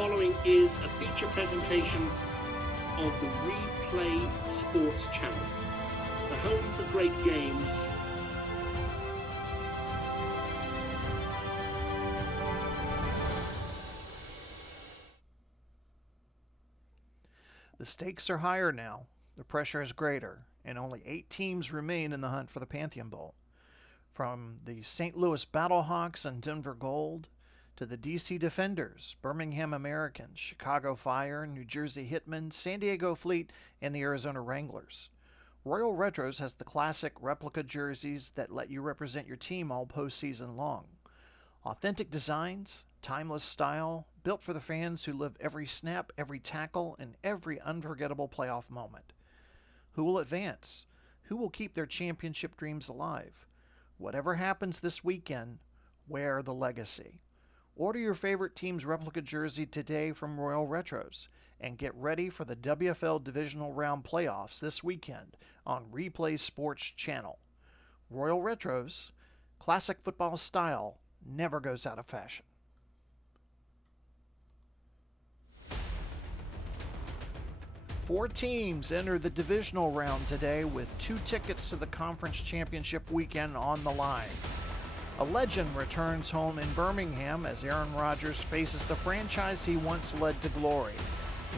following is a feature presentation of the Replay Sports Channel, the home for great games. The stakes are higher now, the pressure is greater, and only 8 teams remain in the hunt for the Pantheon Bowl. From the St. Louis Battlehawks and Denver Gold, to the DC Defenders, Birmingham Americans, Chicago Fire, New Jersey Hitmen, San Diego Fleet, and the Arizona Wranglers. Royal Retros has the classic replica jerseys that let you represent your team all postseason long. Authentic designs, timeless style, built for the fans who live every snap, every tackle, and every unforgettable playoff moment. Who will advance? Who will keep their championship dreams alive? Whatever happens this weekend, wear the legacy. Order your favorite team's replica jersey today from Royal Retros and get ready for the WFL Divisional Round playoffs this weekend on Replay Sports Channel. Royal Retros, classic football style, never goes out of fashion. Four teams enter the Divisional Round today with 2 tickets to the Conference Championship weekend on the line. A legend returns home in Birmingham as Aaron Rodgers faces the franchise he once led to glory.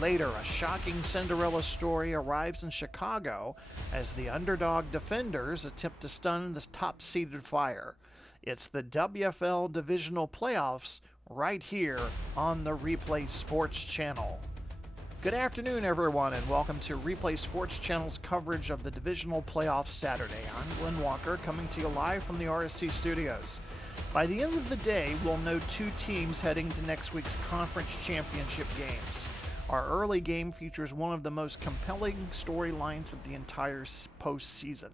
Later, a shocking Cinderella story arrives in Chicago as the underdog Defenders attempt to stun the top-seeded Fire. It's the WFL Divisional Playoffs right here on the Replay Sports Channel. Good afternoon, everyone, and welcome to Replay Sports Channel's coverage of the Divisional Playoffs Saturday. I'm Glenn Walker, coming to you live from the RSC studios. By the end of the day, we'll know 2 teams heading to next week's Conference Championship games. Our early game features one of the most compelling storylines of the entire postseason.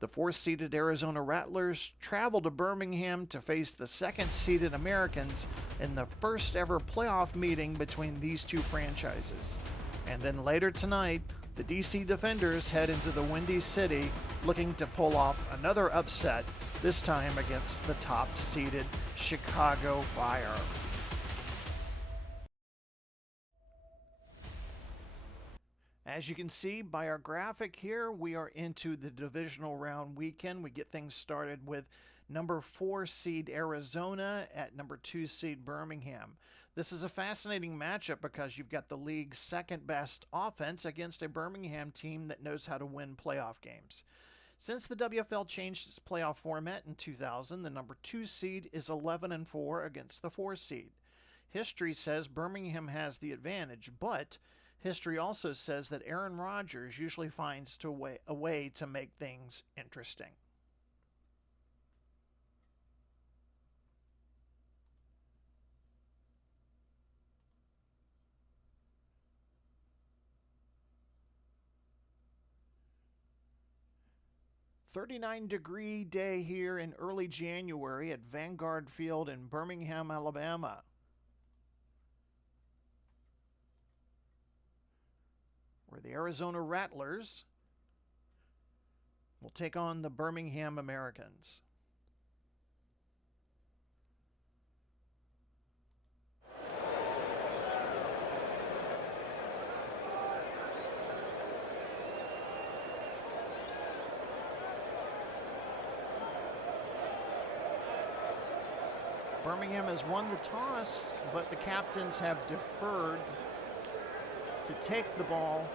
The 4th-seeded Arizona Rattlers travel to Birmingham to face the 2nd-seeded Americans in the first-ever playoff meeting between these 2 franchises. And then later tonight, the DC Defenders head into the Windy City looking to pull off another upset, this time against the top-seeded Chicago Fire. As you can see by our graphic here, we are into the Divisional Round weekend. We get things started with number 4 seed Arizona at number 2 seed Birmingham. This is a fascinating matchup because you've got the league's 2nd best offense against a Birmingham team that knows how to win playoff games. Since the WFL changed its playoff format in 2000, the number 2 seed is 11-4 against the 4 seed. History says Birmingham has the advantage, but history also says that Aaron Rodgers usually finds a way to make things interesting. "39-degree day here in early January at Vanguard Field in Birmingham, Alabama. Where the Arizona Rattlers will take on the Birmingham Americans. Birmingham has won the toss, but the captains have deferred to take the ball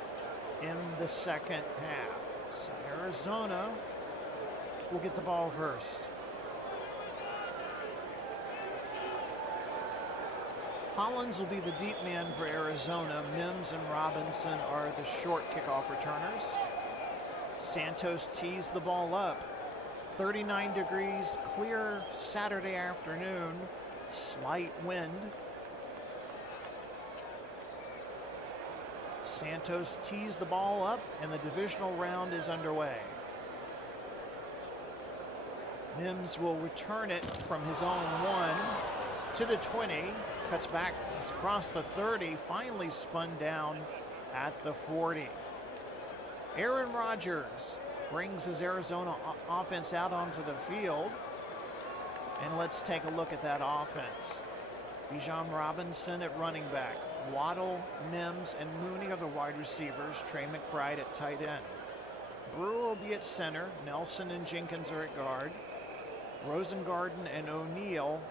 in the second half. So Arizona will get the ball first. Hollins will be the deep man for Arizona. Mims and Robinson are the short kickoff returners. Santos tees the ball up. 39 degrees, clear Saturday afternoon, slight wind. Santos tees the ball up, and the divisional round is underway. Mims will return it from his own 1 to the 20, cuts back, it's across the 30, finally spun down at the 40. Aaron Rodgers brings his Arizona offense out onto the field, and let's take a look at that offense. Bijan Robinson at running back. Waddle, Mims, and Mooney are the wide receivers. Trey McBride at tight end. Brewer will be at center. Nelson and Jenkins are at guard. Rosengarten and O'Neal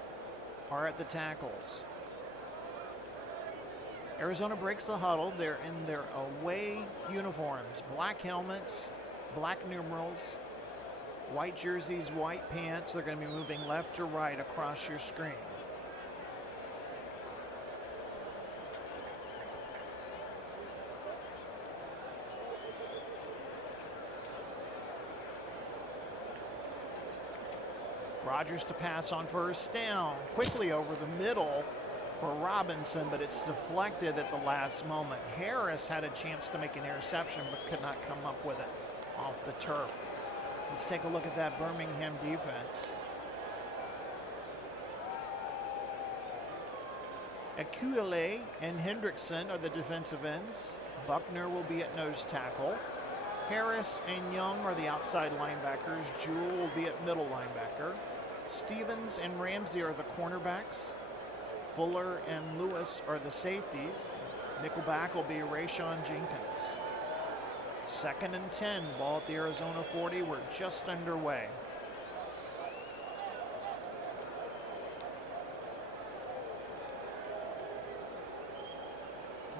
are at the tackles. Arizona breaks the huddle. They're in their away uniforms. Black helmets, black numerals, white jerseys, white pants. They're going to be moving left to right across your screen. Rodgers to pass on first down. Quickly over the middle for Robinson, but it's deflected at the last moment. Harris had a chance to make an interception, but could not come up with it off the turf. Let's take a look at that Birmingham defense. Akuele and Hendrickson are the defensive ends. Buckner will be at nose tackle. Harris and Young are the outside linebackers. Jewell will be at middle linebacker. Stevens and Ramsey are the cornerbacks. Fuller and Lewis are the safeties. Nickelback will be Rayshon Jenkins. 2nd and 10, ball at the Arizona 40. We're just underway.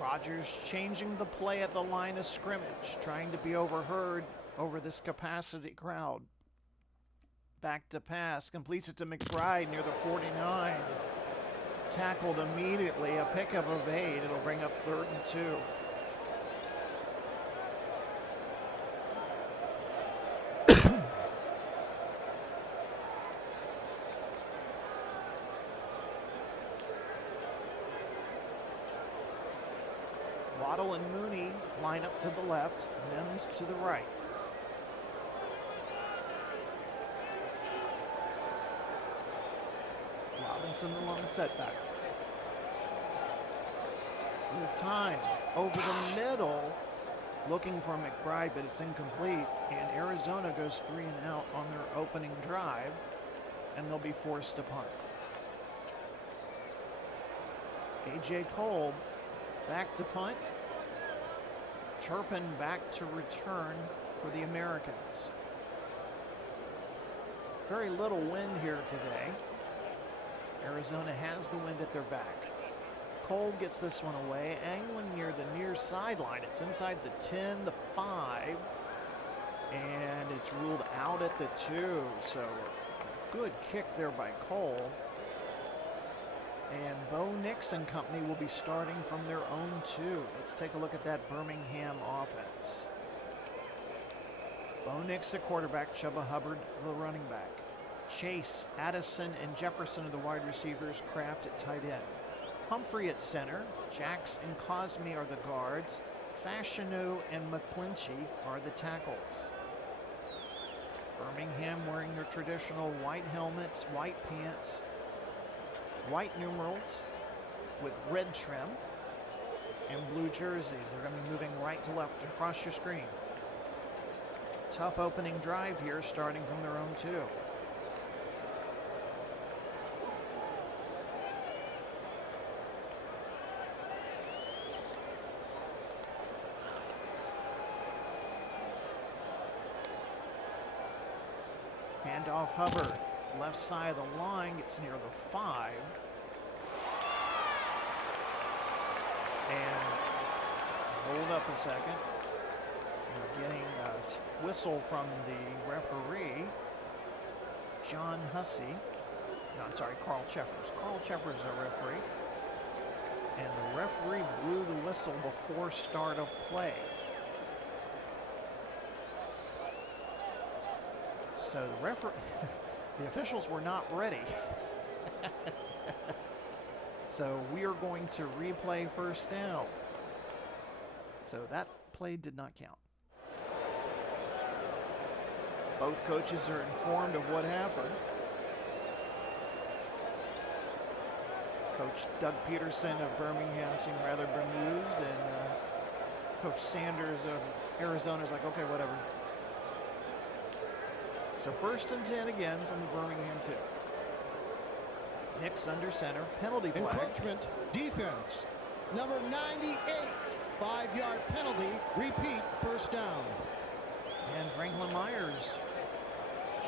Rodgers changing the play at the line of scrimmage, trying to be overheard over this capacity crowd. Back to pass, completes it to McBride near the 49. Tackled immediately, a pickup of 8. It'll bring up 3rd and 2. Waddle and Mooney line up to the left, Mims to the right. Robinson the long setback. With time over the middle, looking for McBride, but it's incomplete, and Arizona goes 3 and out on their opening drive, and they'll be forced to punt. A.J. Cole back to punt. Turpin back to return for the Americans. Very little wind here today. Arizona has the wind at their back. Cole gets this one away, angling near the near sideline. It's inside the 10, the 5, and it's ruled out at the 2. So good kick there by Cole. And Bo Nix and company will be starting from their own 2. Let's take a look at that Birmingham offense. Bo Nix the quarterback, Chuba Hubbard the running back. Chase, Addison, and Jefferson are the wide receivers, Kraft at tight end. Humphrey at center, Jax and Cosme are the guards, Fashanu and McClinchy are the tackles. Birmingham wearing their traditional white helmets, white pants, white numerals with red trim, and blue jerseys. They're going to be moving right to left across your screen. Tough opening drive here, starting from their own 2. Handoff Hubbard, left side of the line, gets near the 5. And hold up a second. We're getting a whistle from the referee, John Hussey. No, I'm sorry, Carl Cheffers. Carl Cheffers is our referee. And the referee blew the whistle before start of play. So the officials were not ready. So we are going to replay first down. So that play did not count. Both coaches are informed of what happened. Coach Doug Pederson of Birmingham seemed rather bemused, and Coach Sanders of Arizona is like, okay, whatever. So 1st and 10 again from the Birmingham 2. Nix under center, penalty flag. Encroachment, defense. Number 98, 5-yard penalty. Repeat, first down. And Franklin Myers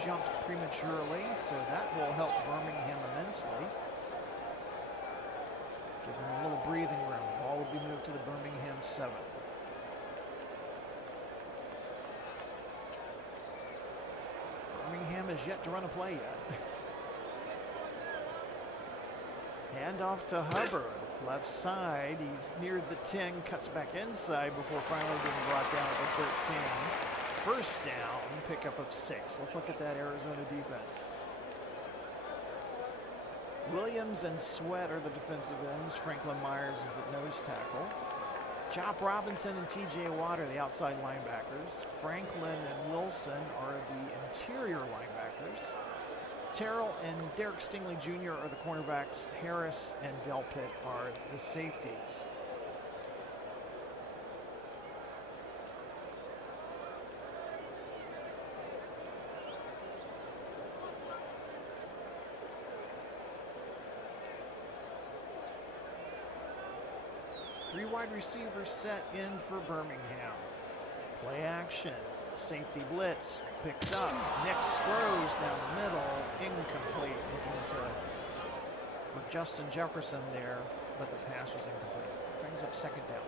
jumped prematurely, so that will help Birmingham immensely. Give them a little breathing room. Ball will be moved to the Birmingham 7. Birmingham has yet to run a play yet. Handoff to Hubbard. Left side. He's near the 10. Cuts back inside before finally being brought down at the 13. First down. Pickup of 6. Let's look at that Arizona defense. Williams and Sweat are the defensive ends. Franklin Myers is at nose tackle. Chop Robinson and TJ Watt are the outside linebackers. Franklin and Wilson are the interior linebackers. Terrell and Derek Stingley Jr. are the cornerbacks. Harris and Delpit are the safeties. Three wide receivers set in for Birmingham. Play action, safety blitz, picked up. Nix throws down the middle, incomplete. Looking for Justin Jefferson there, but the pass was incomplete. Brings up second down.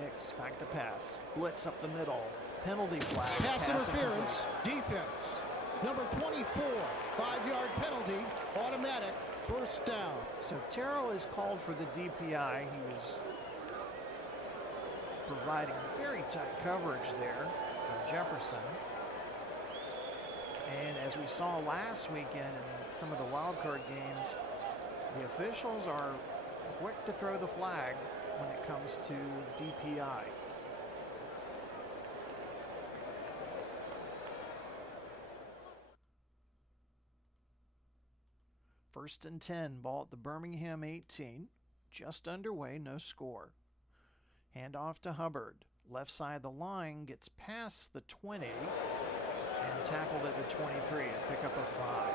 Nix back to pass. Blitz up the middle. Penalty flag. Pass interference. Defense. Number 24. 5-yard penalty. Automatic. First down. So Terrell is called for the DPI. He was providing very tight coverage there of Jefferson. And as we saw last weekend in some of the wild card games, the officials are quick to throw the flag when it comes to DPI. First and 10, ball at the Birmingham 18. Just underway, no score. Handoff to Hubbard. Left side of the line, gets past the 20 and tackled at the 23, a pickup of 5.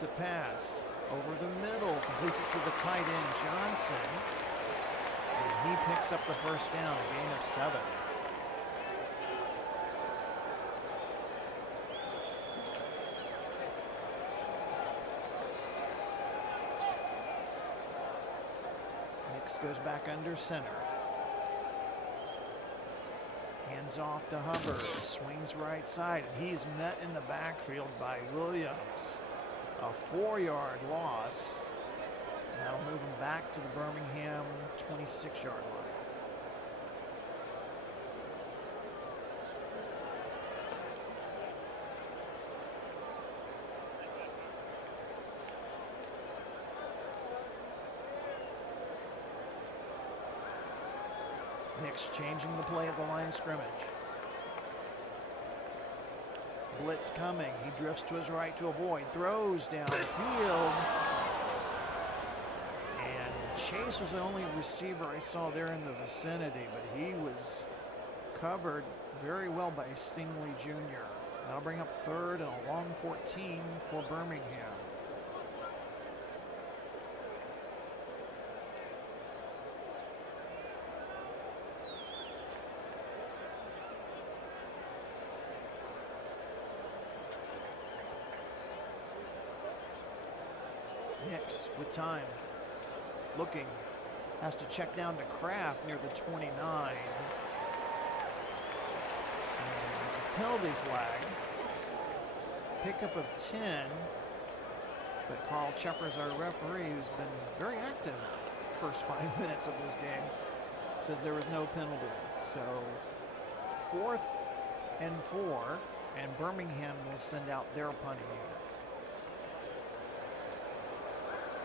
To pass over the middle, completes it to the tight end Johnson, and he picks up the first down, a gain of 7. Nix goes back under center. Hands off to Hubbard, swings right side, and he's met in the backfield by Williams. A 4-yard loss. That'll move him back to the Birmingham 26-yard line. Nix changing the play at the line of scrimmage. Blitz coming. He drifts to his right to avoid. Throws downfield. And Chase was the only receiver I saw there in the vicinity, but he was covered very well by Stingley Jr. That'll bring up third and a long 14 for Birmingham. Nix with time, looking, has to check down to Kraft near the 29. And it's a penalty flag. Pickup of 10. But Carl Cheffers, our referee, who's been very active the first 5 minutes of this game, says there was no penalty. So 4th and 4 and Birmingham will send out their punting unit.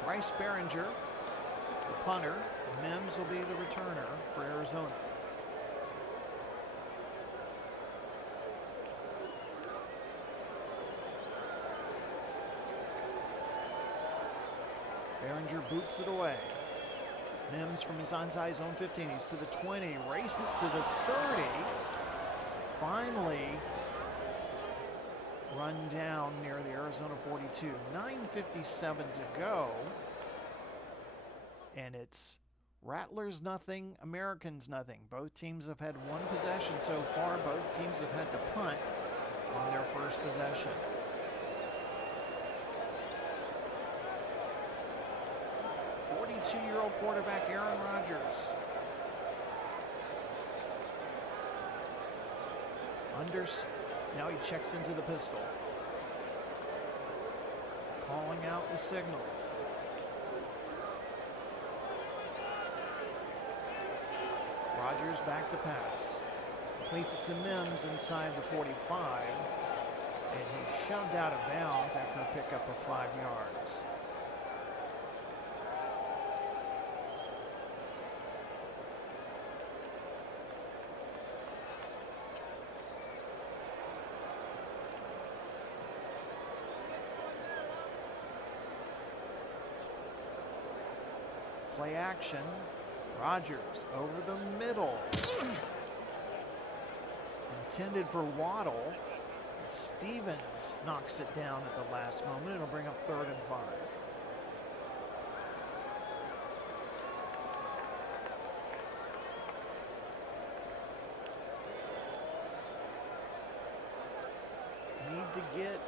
Bryce Behringer, the punter. Mims will be the returner for Arizona. Behringer boots it away. Mims from his onside zone 15. He's to the 20, races to the 30. Finally run down near the Arizona 42. 9:57 to go. And it's Rattlers nothing, Americans nothing. Both teams have had one possession so far. Both teams have had to punt on their first possession. Two-year-old quarterback Aaron Rodgers. Now he checks into the pistol. Calling out the signals. Rodgers back to pass. Completes it to Mims inside the 45. And he's shoved out of bounds after a pickup of 5 yards. Play action. Rodgers over the middle. Intended for Waddle. Stevens knocks it down at the last moment. It'll bring up 3rd and 5. Need to get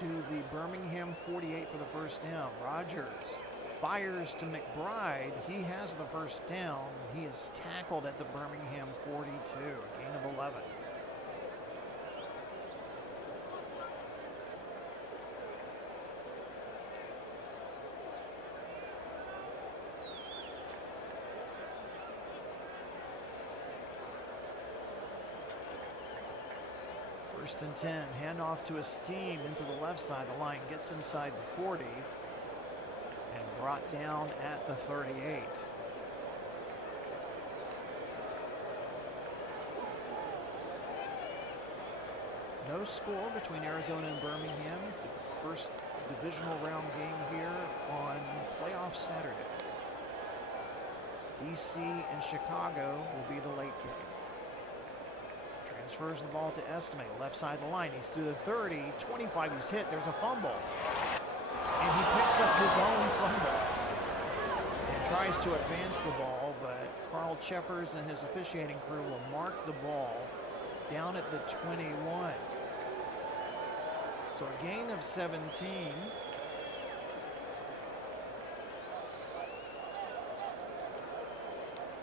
to the Birmingham 48 for the first down. Rodgers fires to McBride. He has the first down. He is tackled at the Birmingham 42, a gain of 11. First and 10, handoff to Esteem into the left side of the line, gets inside the 40. And brought down at the 38. No score between Arizona and Birmingham. The first divisional round game here on playoff Saturday. DC and Chicago will be the late game. Transfers the ball to Estime, left side of the line. He's to the 30, 25, he's hit, there's a fumble. And he picks up his own fumble and tries to advance the ball, but Carl Cheffers and his officiating crew will mark the ball down at the 21. So a gain of 17.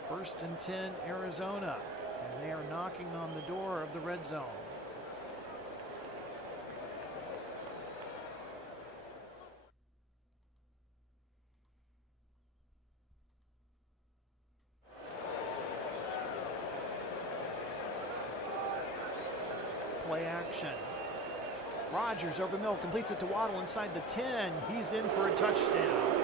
First and 10, Arizona, and they are knocking on the door of the red zone. Play action. Rodgers over the middle, completes it to Waddle inside the 10. He's in for a touchdown.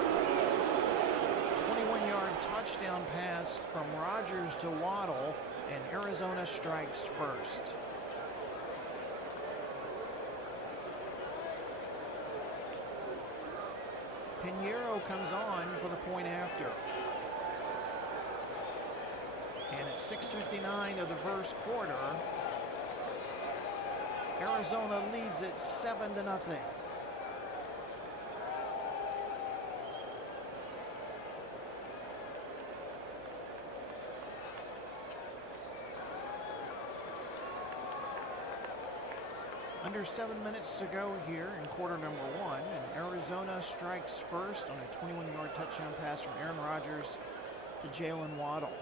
21-yard touchdown pass from Rodgers to Waddle, and Arizona strikes first. Pinheiro comes on for the point after. And at 6:59 of the first quarter, Arizona leads it 7-0. Under 7 minutes to go here in quarter number 1, and Arizona strikes first on a 21-yard touchdown pass from Aaron Rodgers to Jalen Waddle.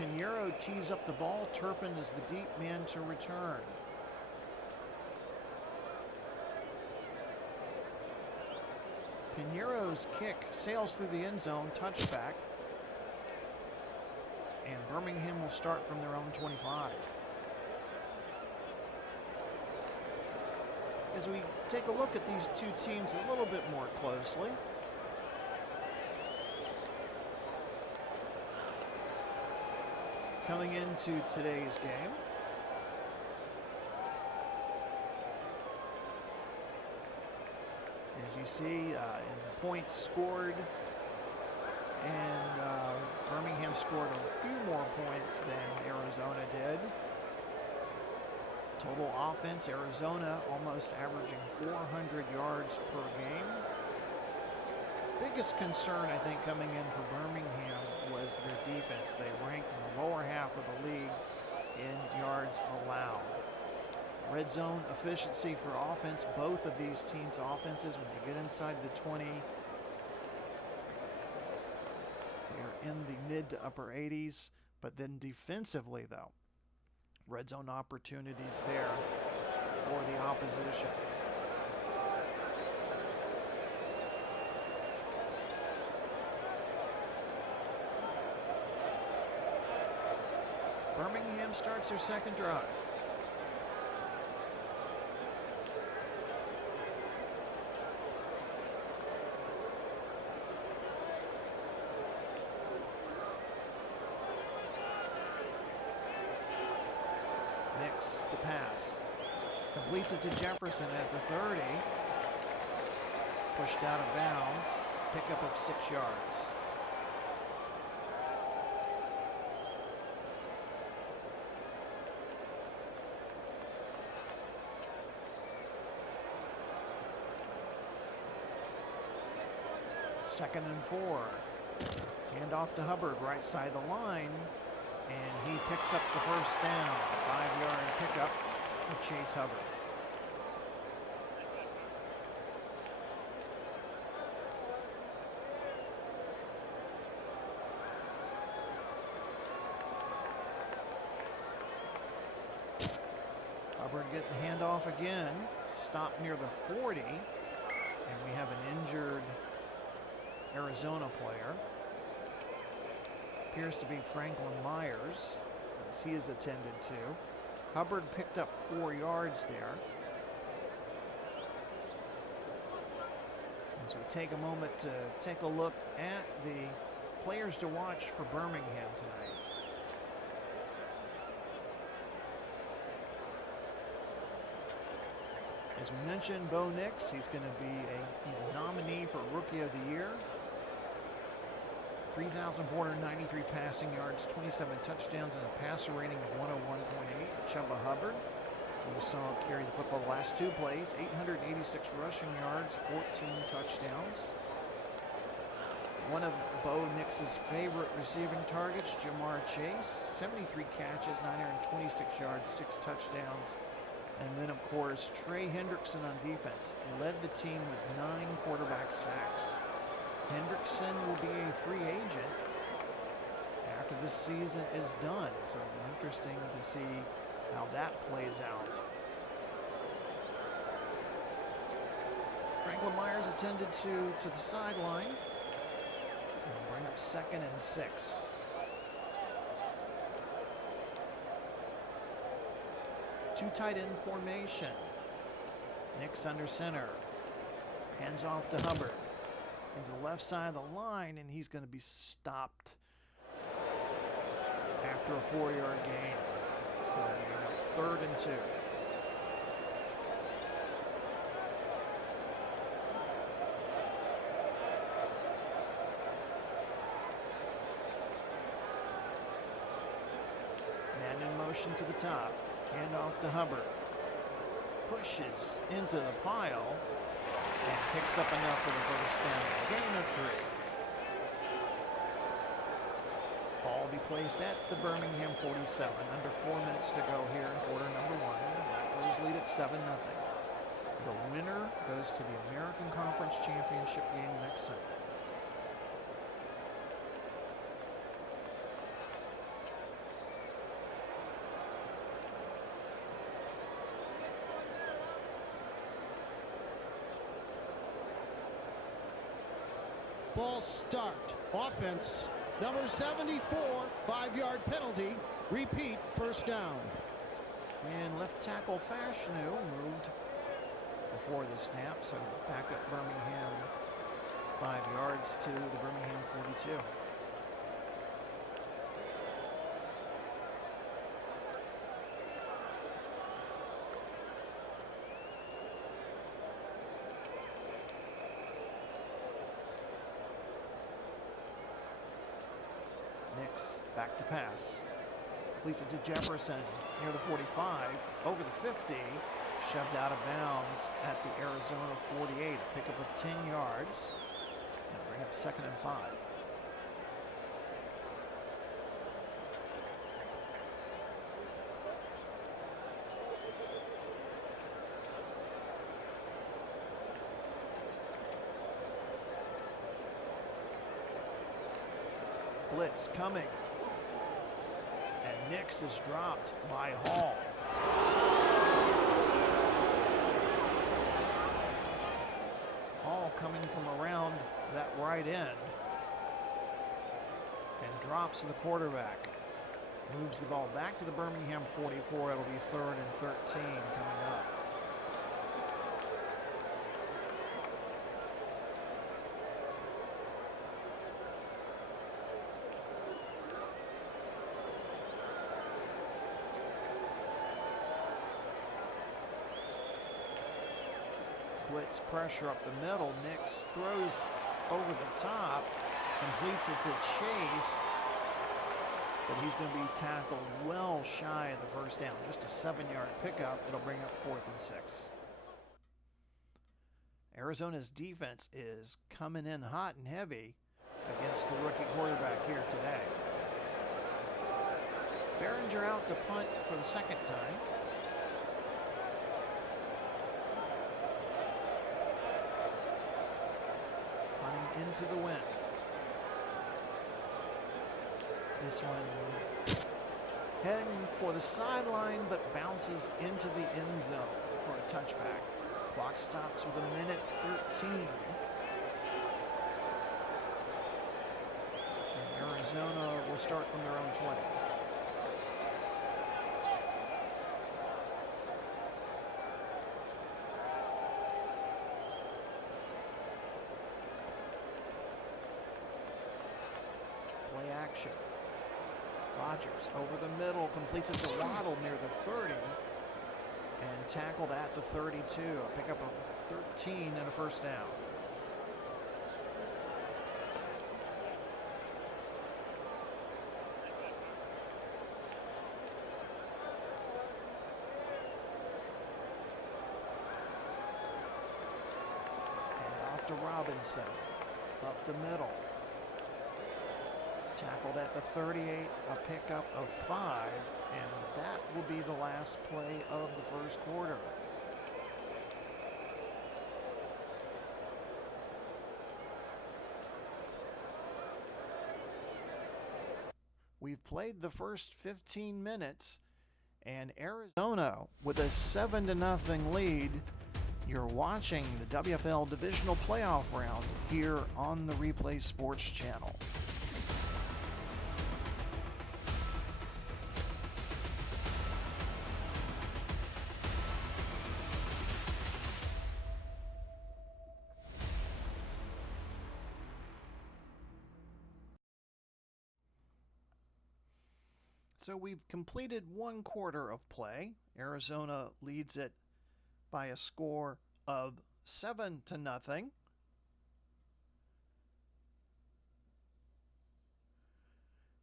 Pinheiro tees up the ball. Turpin is the deep man to return. Pinheiro's kick sails through the end zone, touchback. And Birmingham will start from their own 25. as we take a look at these two teams a little bit more closely. Coming into today's game, as you see in the points scored, and Birmingham scored a few more points than Arizona did. Total offense, Arizona almost averaging 400 yards per game. Biggest concern, I think, coming in for Birmingham was their defense. They ranked in the lower half of the league in yards allowed. Red zone efficiency for offense, both of these teams' offenses, when they get inside the 20, they're in the mid to upper 80s. But then defensively, though, red zone opportunities there for the opposition. Birmingham starts their second drive. Nix to pass. Completes it to Jefferson at the 30. Pushed out of bounds. Pickup of 6 yards. Second and 4. Hand off to Hubbard, right side of the line. And he picks up the first down. 5-yard pickup for Chase Hubbard. Hubbard get the handoff again. Stopped near the 40. And we have an injured Arizona player. Appears to be Franklin Myers, as he is attended to. Hubbard picked up 4 yards there. As we take a moment to take a look at the players to watch for Birmingham tonight. As we mentioned, Bo Nix, he's a nominee for Rookie of the Year. 3,493 passing yards, 27 touchdowns, and a passer rating of 101.8. Chuba Hubbard, we saw carry the football the last 2 plays, 886 rushing yards, 14 touchdowns. One of Bo Nix's favorite receiving targets, Jamar Chase, 73 catches, 926 yards, 6 touchdowns. And then, of course, Trey Hendrickson on defense led the team with 9 quarterback sacks. Hendrickson will be a free agent after this season is done, so it'll be interesting to see how that plays out. Franklin Myers attended to the sideline and bring up 2nd and 6. Two tight end formation. Nix under center. Hands off to Hubbard. Into the left side of the line, and he's going to be stopped after a 4-yard gain. So you know, 3rd and 2. Man in motion to the top. Hand off to Hubbard. Pushes into the pile. And picks up enough for the first down. Gain of 3. Ball will be placed at the Birmingham 47. Under 4 minutes to go here in quarter number 1. Rattlers lead at 7-0. The winner goes to the American Conference Championship game next Sunday. False start. Offense. Number 74, 5-yard penalty. Repeat, first down. And left tackle Fashanu moved before the snap, so back up Birmingham 5 yards to the Birmingham 42. Nix back to pass. Leads it to Jefferson near the 45, over the 50, shoved out of bounds at the Arizona 48. A pickup of 10 yards. And bring up 2nd and 5. Blitz coming. And Nix is dropped by Hall. Hall coming from around that right end and drops the quarterback. Moves the ball back to the Birmingham 44. It'll be 3rd and 13 coming up. Blitz pressure up the middle. Nix throws over the top, completes it to Chase, but he's going to be tackled well shy of the first down. Just a 7-yard pickup. It'll bring up 4th and 6. Arizona's defense is coming in hot and heavy against the rookie quarterback here today. Behringer out to punt for the 2nd time. Into the wind. This one heading for the sideline, but bounces into the end zone for a touchback. Clock stops with 1:13. And Arizona will start from their own 20. Play action. Rodgers over the middle, completes it to Waddle near the 30, and tackled at the 32. A pickup of 13 and a first down. And off to Robinson, up the middle. Tackled at the 38, a pickup of 5, and that will be the last play of the first quarter. We've played the first 15 minutes, and Arizona with a 7-0 lead. You're watching the WFL Divisional Playoff Round here on the Replay Sports Channel. So we've completed one quarter of play. Arizona leads it by a score of 7-0.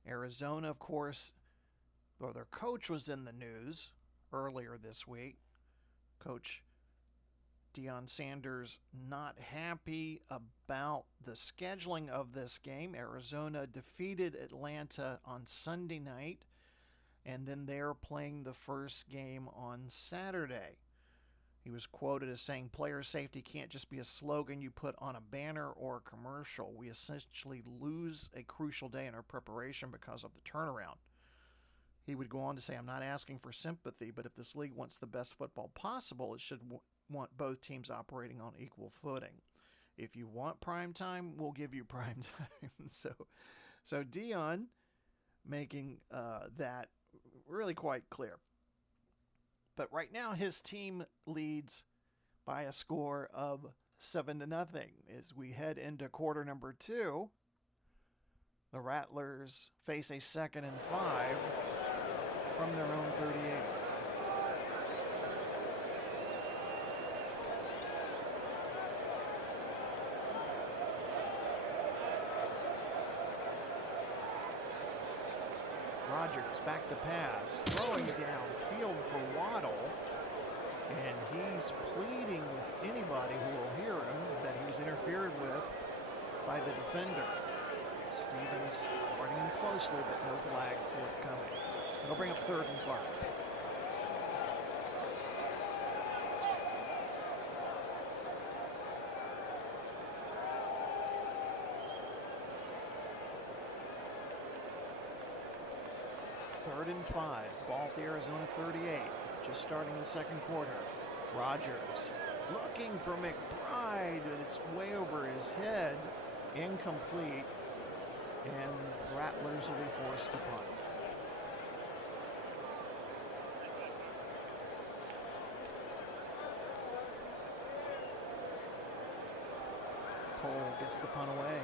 Arizona, of course, or their coach was in the news earlier this week. Coach Deion Sanders not happy about the scheduling of this game. Arizona defeated Atlanta on Sunday night, and then they're playing the first game on Saturday. He was quoted as saying, "Player safety can't just be a slogan you put on a banner or a commercial. We essentially lose a crucial day in our preparation because of the turnaround." He would go on to say, "I'm not asking for sympathy, but if this league wants the best football possible, it should want both teams operating on equal footing. If you want prime time, we'll give you prime time." So Deion making that really quite clear. But right now his team leads by a score of 7-0. As we head into quarter number 2, the Rattlers face a 2nd and 5 from their own 38. Rodgers back to pass, throwing downfield for Waddle, and he's pleading with anybody who will hear him that he was interfered with by the defender. Stevens guarding him closely, but no flag forthcoming. It'll bring up 3rd and 5. Third and 5, ball at the Arizona 38, just starting the second quarter. Rodgers looking for McBride, and it's way over his head, incomplete, and Rattlers will be forced to punt. Cole gets the punt away.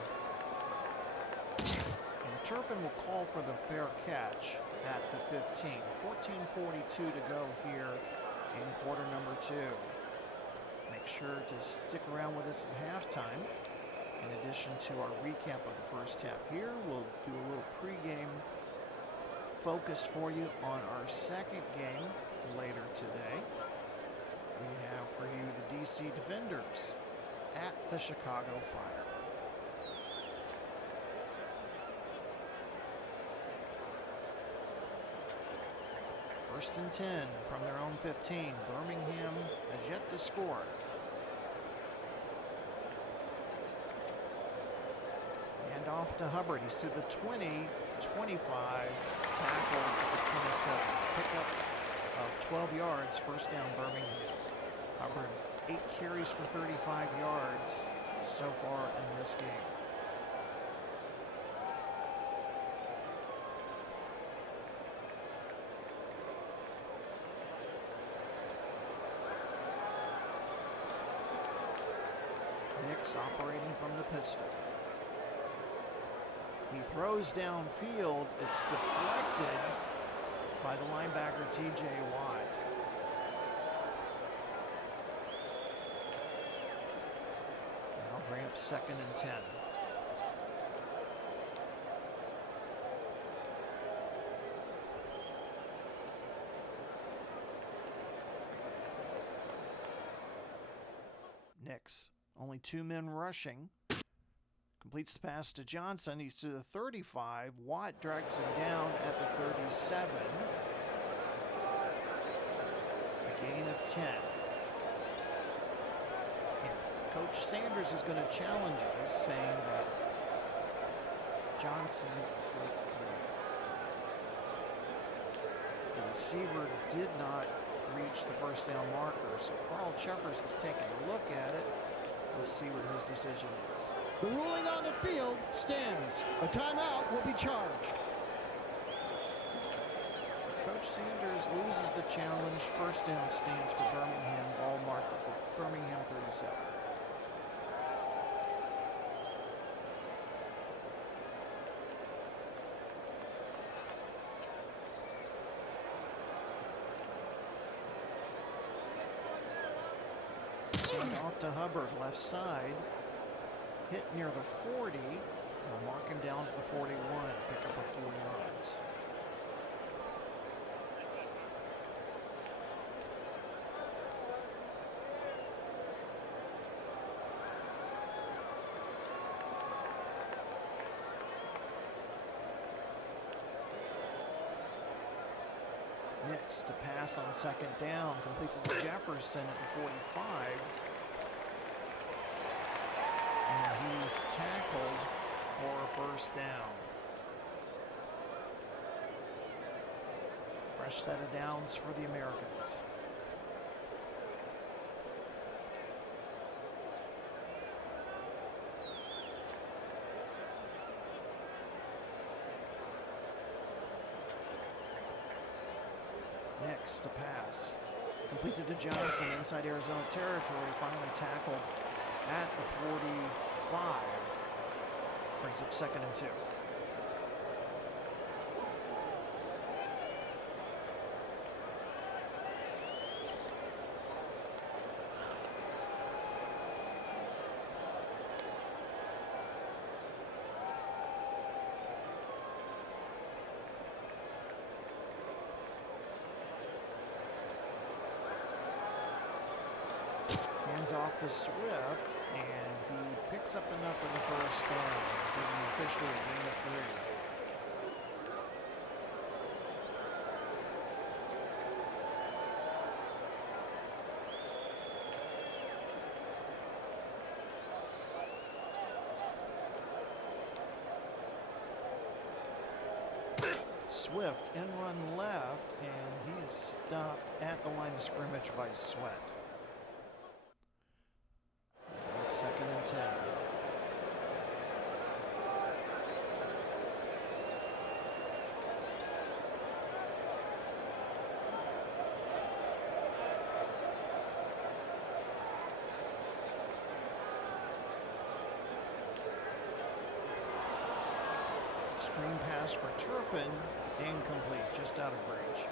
And Turpin will call for the fair catch at the 15. 14:42 to go here in quarter number 2. Make sure to stick around with us at halftime. In addition to our recap of the first half here, we'll do a little pregame focus for you on our second game later today. We have for you the DC Defenders at the Chicago Fire. First and 10 from their own 15. Birmingham has yet to score. And off to Hubbard. He's to the 20, 25, tackled at the 27. Pickup of 12 yards, first down Birmingham. Hubbard, 8 carries for 35 yards so far in this game. Nix operating from the pistol. He throws downfield. It's deflected by the linebacker T.J. Watt. Now bring up 2nd and 10. Nix, only 2 men rushing. Completes the pass to Johnson. He's to the 35. Watt drags him down at the 37. A gain of 10. And Coach Sanders is going to challenge us, saying that Johnson, the receiver, did not reach the first down marker. So Carl Cheffers is taking a look at it. We'll see what his decision is. The ruling on the field stands. A timeout will be charged. So Coach Sanders loses the challenge. First down stands for Birmingham. Ball marked at Birmingham 37. And off to Hubbard, left side. Hit near the 40. We'll mark him down at the 41. Pick up a 4 yards. Nix to pass on 2nd down. Completes it to Jefferson at the 45. And he's tackled for a first down. Fresh set of downs for the Americans. Nix to pass. Completes it to Johnson inside Arizona territory. Finally tackled at the 45. Brings up 2nd and 2. Hands off to Swift, and he picks up enough for the first down, giving officially a gain of 3. Swift in run left, and he is stopped at the line of scrimmage by Sweat. 2nd and 10. Screen pass for Turpin, incomplete, just out of reach.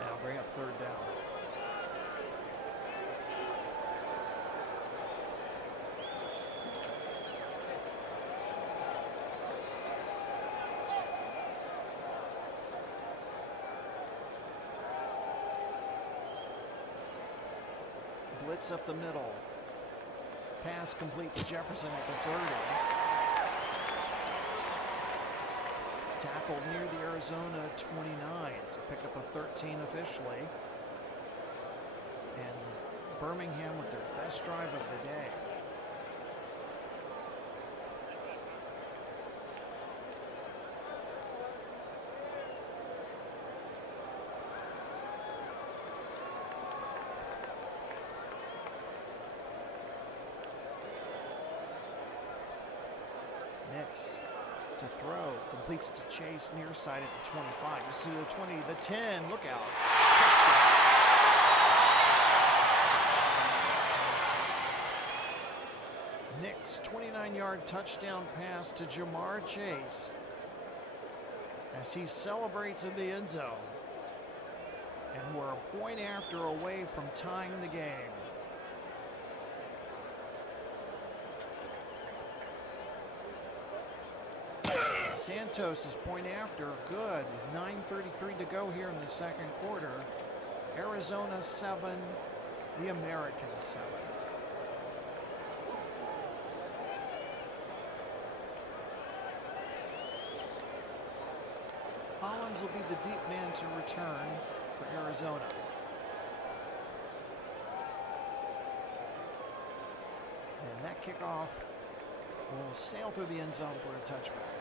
Now bring up 3rd down. Blitz up the middle. Pass complete to Jefferson at the 30. Tackled near the Arizona 29. It's a pickup of 13 officially. And Birmingham with their best drive of the day. Nix to throw, completes to Chase near side at the 25. He's to the 20, the 10, look out. Touchdown. Nix, 29-yard touchdown pass to Jamar Chase as he celebrates in the end zone. And we're a point after away from tying the game. Santos' point after, good, with 9:33 to go here in the 2nd quarter. Arizona 7, the Americans 7. Hollins will be the deep man to return for Arizona. And that kickoff will sail through the end zone for a touchback.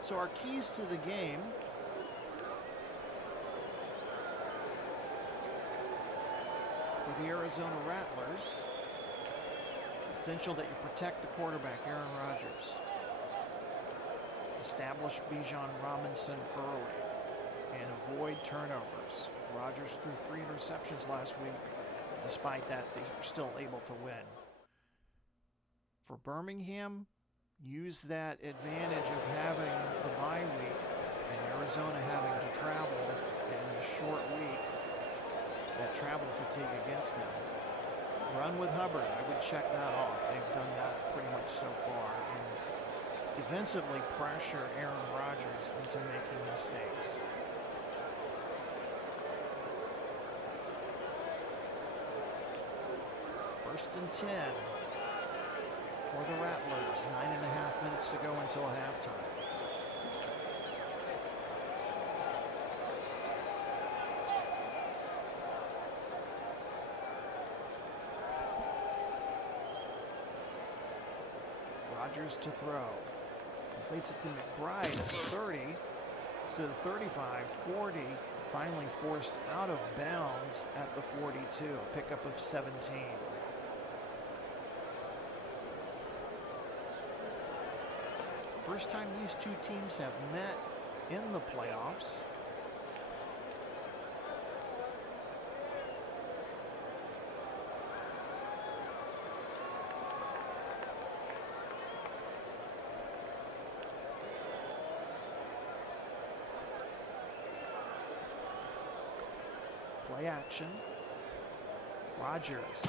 So our keys to the game for the Arizona Rattlers: essential that you protect the quarterback, Aaron Rodgers. Establish Bijan Robinson early and avoid turnovers. Rodgers threw 3 interceptions last week. Despite that, they were still able to win. For Birmingham, use that advantage of having the bye week and Arizona having to travel in the short week, that travel fatigue against them. Run with Hubbard, I would check that off. They've done that pretty much so far. And defensively pressure Aaron Rodgers into making mistakes. First and 10. For the Rattlers, 9.5 minutes to go until halftime. Rodgers to throw. Completes it to McBride at the 30. It's to the 35, 40. Finally forced out of bounds at the 42. A pickup of 17. First time these two teams have met in the playoffs. Play action. Rodgers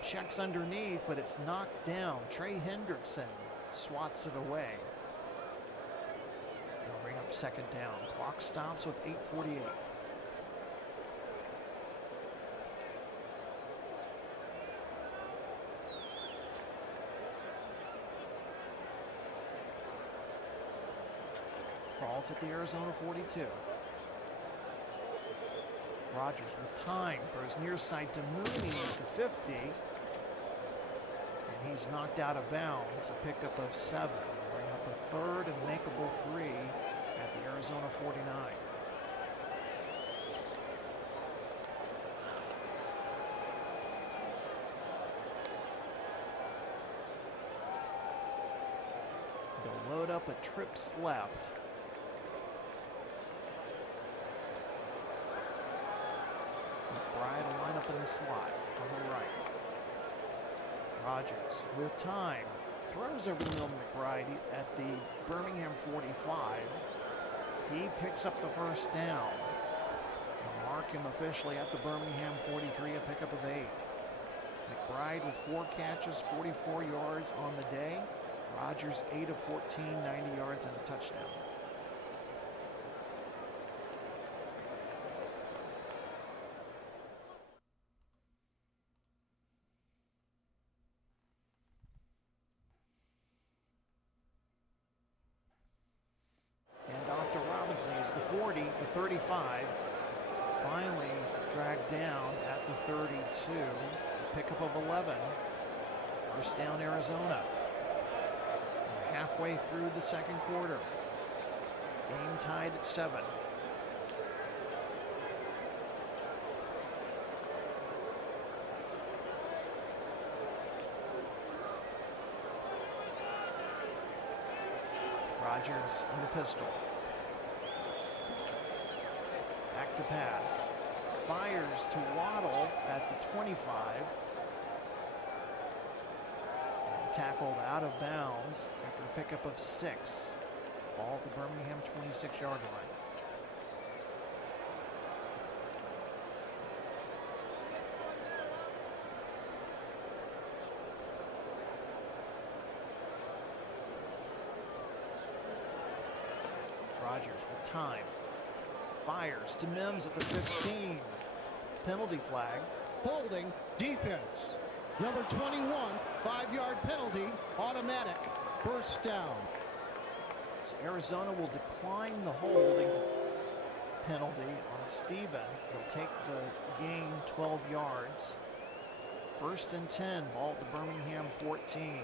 checks underneath, but it's knocked down. Trey Hendrickson swats it away. They'll bring up second down. Clock stops with 8:48. Ball's at the Arizona 42. Rodgers with time, throws near side to Mooney at the 50. And he's knocked out of bounds, a pickup of 7. Bring up a third and makeable 3 at the Arizona 49. They'll load up a trips left. McBride will line up in the slot on the right. Rodgers with time throws over the middle to McBride at the Birmingham 45. He picks up the first down. They'll mark him officially at the Birmingham 43, a pickup of 8. McBride with 4 catches, 44 yards on the day. Rodgers 8 of 14, 90 yards and a touchdown. The 40, the 35, finally dragged down at the 32. Pickup of 11. First down, Arizona. We're halfway through the second quarter. Game tied at 7. Rodgers in the pistol. Back to pass. Fires to Waddle at the 25. And tackled out of bounds after a pickup of 6. Ball at the Birmingham 26-yard line. Rodgers with time. Fires to Mims at the 15. Penalty flag. Holding defense. Number 21, 5-yard penalty, automatic. First down. So Arizona will decline the holding penalty on Stevens. They'll take the gain 12 yards. First and 10, ball at the Birmingham 14.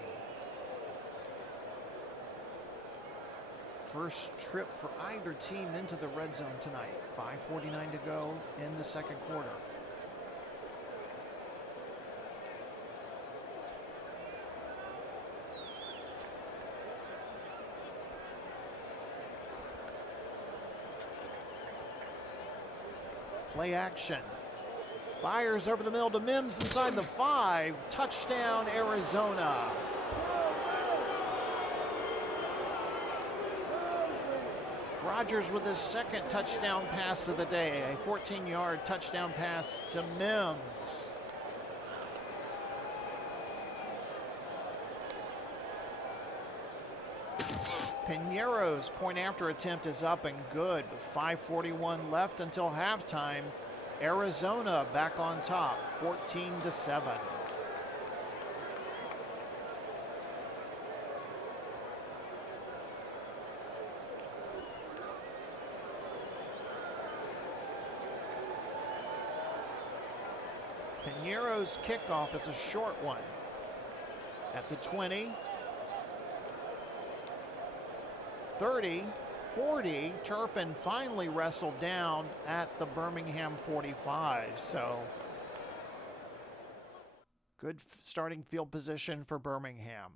First trip for either team into the red zone tonight. 5:49 to go in the second quarter. Play action. Fires over the middle to Mims inside the 5. Touchdown, Arizona. Rodgers with his second touchdown pass of the day, a 14-yard touchdown pass to Mims. Piñeiro's point after attempt is up and good with 5:41 left until halftime. Arizona back on top, 14-7. Piñeiro's kickoff is a short one. At the 20, 30, 40, Turpin finally wrestled down at the Birmingham 45. So good starting field position for Birmingham.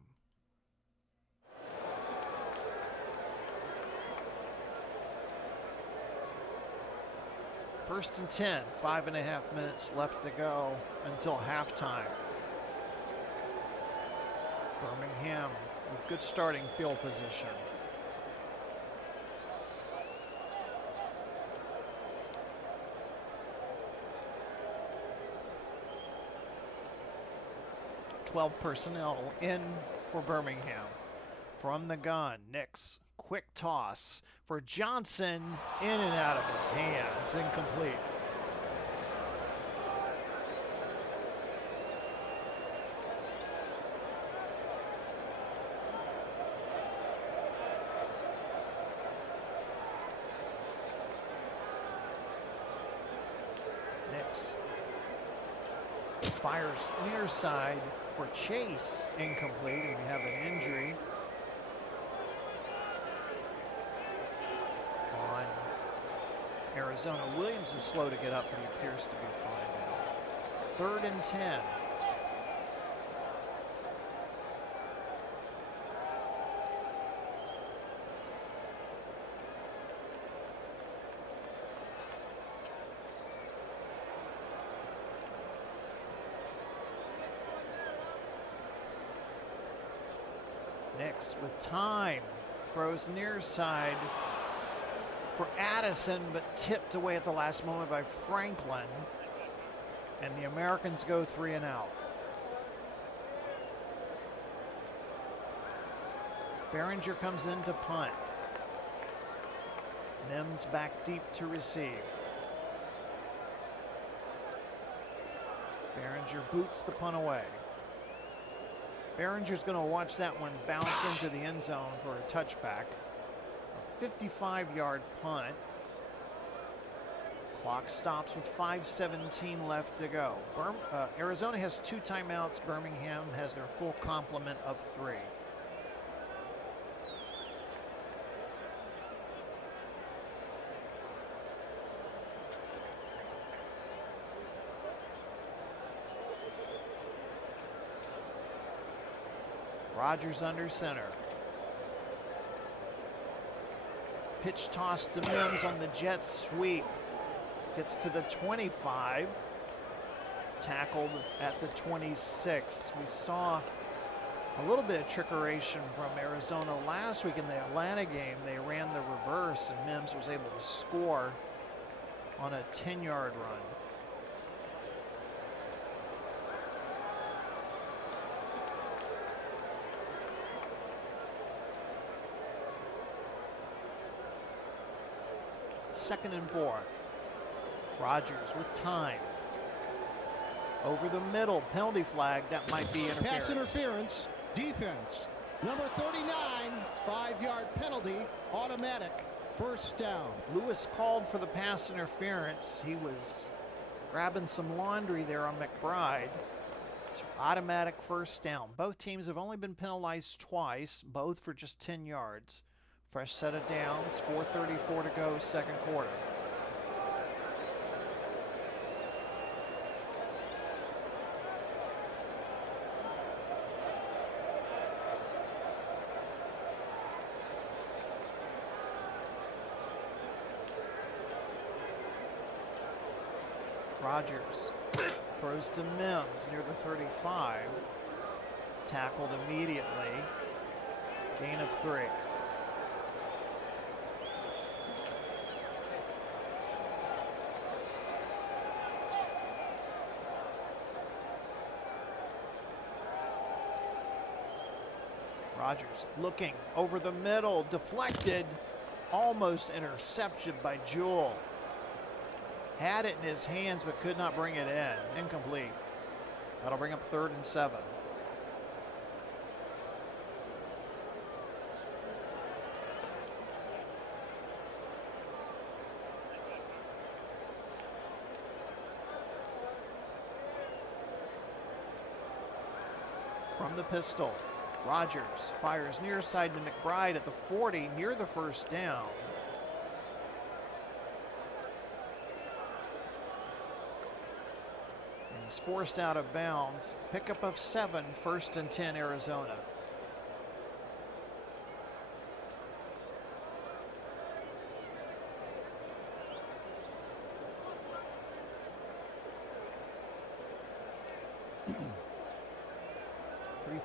First and 10, 5.5 minutes left to go until halftime. Birmingham with good starting field position. Personnel in for Birmingham. From the gun, Nix, quick toss for Johnson, in and out of his hands, incomplete. Nix fires near side for Chase, incomplete, and we have an injury on Arizona. Williams was slow to get up, but he appears to be fine now. 3rd and 10. Nix with time, throws near side for Addison, but tipped away at the last moment by Franklin. And the Americans go 3 and out. Behringer comes in to punt. Mims back deep to receive. Behringer boots the punt away. Behringer's going to watch that one bounce into the end zone for a touchback. A 55-yard punt. Clock stops with 5:17 left to go. Arizona has 2 timeouts. Birmingham has their full complement of 3. Rodgers under center. Pitch toss to Mims on the jet sweep. Gets to the 25. Tackled at the 26. We saw a little bit of trickeration from Arizona last week in the Atlanta game. They ran the reverse and Mims was able to score on a 10-yard run. Second and 4. Rodgers with time. Over the middle, penalty flag. That might be interference. Pass interference, defense. Number 39, 5-yard penalty, automatic, first down. Lewis called for the pass interference. He was grabbing some laundry there on McBride. It's automatic first down. Both teams have only been penalized twice, both for just 10 yards. Fresh set of downs, 4:34 to go, second quarter. Rodgers throws to Mims near the 35. Tackled immediately. Gain of 3. Rodgers looking over the middle, deflected, almost intercepted by Jewell. Had it in his hands but could not bring it in. Incomplete. That'll bring up 3rd and 7. From the pistol, Rodgers fires near side to McBride at the 40, near the first down. And he's forced out of bounds. Pickup of 7, 1st and 10, Arizona.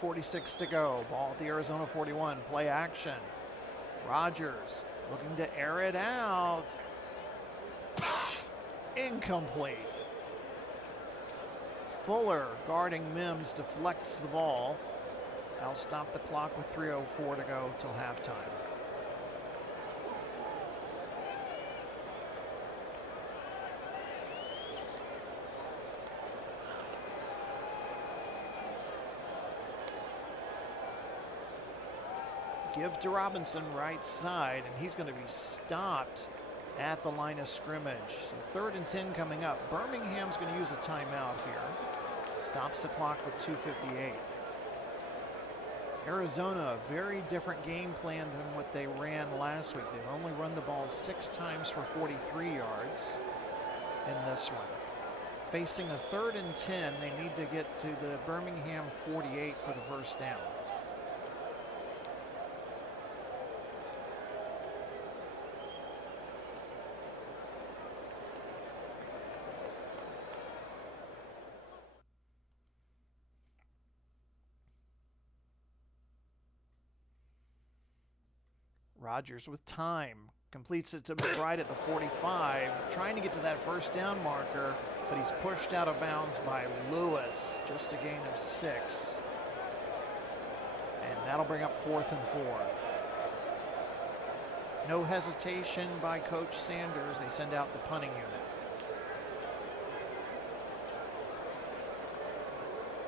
3:46 to go. Ball at the Arizona 41. Play action. Rodgers looking to air it out. Incomplete. Fuller guarding Mims deflects the ball. That'll stop the clock with 3:04 to go till halftime. Give to Robinson right side, and he's going to be stopped at the line of scrimmage. So 3rd and 10 coming up. Birmingham's going to use a timeout here. Stops the clock with 2:58. Arizona, a very different game plan than what they ran last week. They've only run the ball 6 times for 43 yards in this one. Facing a 3rd and 10, they need to get to the Birmingham 48 for the first down. Rodgers with time, completes it to McBride at the 45, trying to get to that first down marker, but he's pushed out of bounds by Lewis, just a gain of 6. And that'll bring up 4th and 4. No hesitation by Coach Sanders. They send out the punting unit.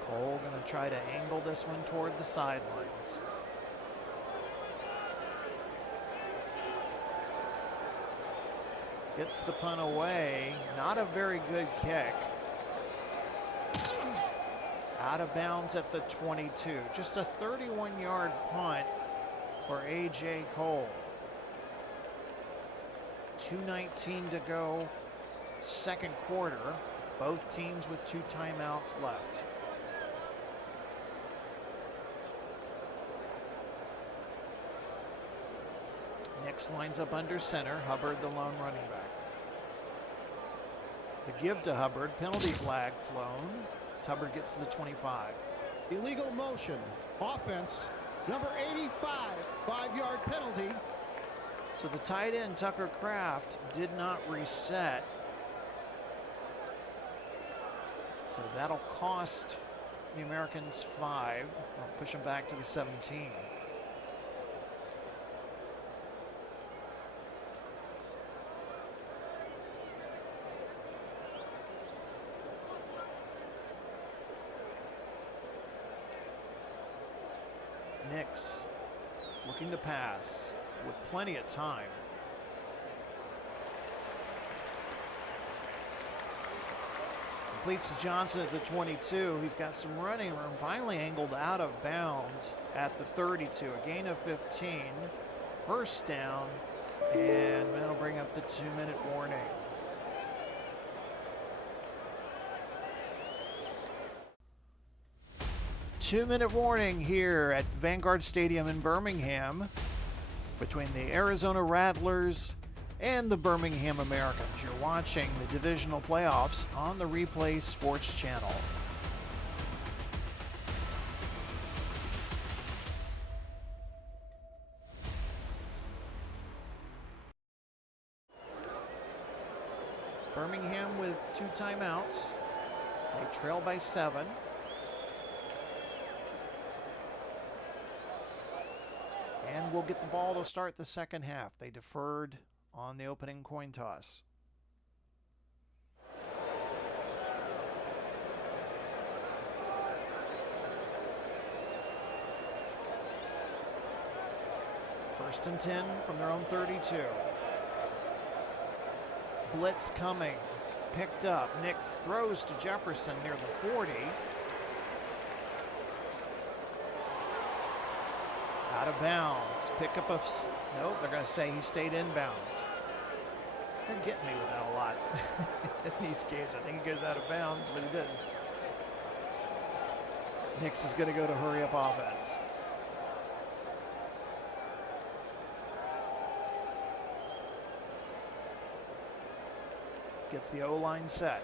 Cole going to try to angle this one toward the sidelines. Gets the punt away. Not a very good kick. Out of bounds at the 22. Just a 31-yard punt for A.J. Cole. 2:19 to go, second quarter. Both teams with 2 timeouts left. Nix lines up under center. Hubbard, the lone running back. The give to Hubbard. Penalty flag flown as Hubbard gets to the 25. Illegal motion. Offense. Number 85. 5-yard penalty. So the tight end, Tucker Kraft, did not reset. So that'll cost the Americans 5. I'll push them back to the 17. Nix looking to pass with plenty of time. Completes to Johnson at the 22. He's got some running room. Finally angled out of bounds at the 32. A gain of 15. First down. And that'll bring up the 2-minute warning. Two-minute warning here at Vanguard Stadium in Birmingham between the Arizona Rattlers and the Birmingham Americans. You're watching the divisional playoffs on the Replay Sports Channel. Birmingham with 2 timeouts. They trail by 7. And we'll get the ball to start the second half. They deferred on the opening coin toss. First and 10 from their own 32. Blitz coming. Picked up. Nix throws to Jefferson near the 40. Out of bounds. Pick up a... Nope, they're going to say he stayed in bounds. They're getting me with that a lot in these games. I think he goes out of bounds, but he didn't. Nix is going to go to hurry up offense. Gets the O-line set.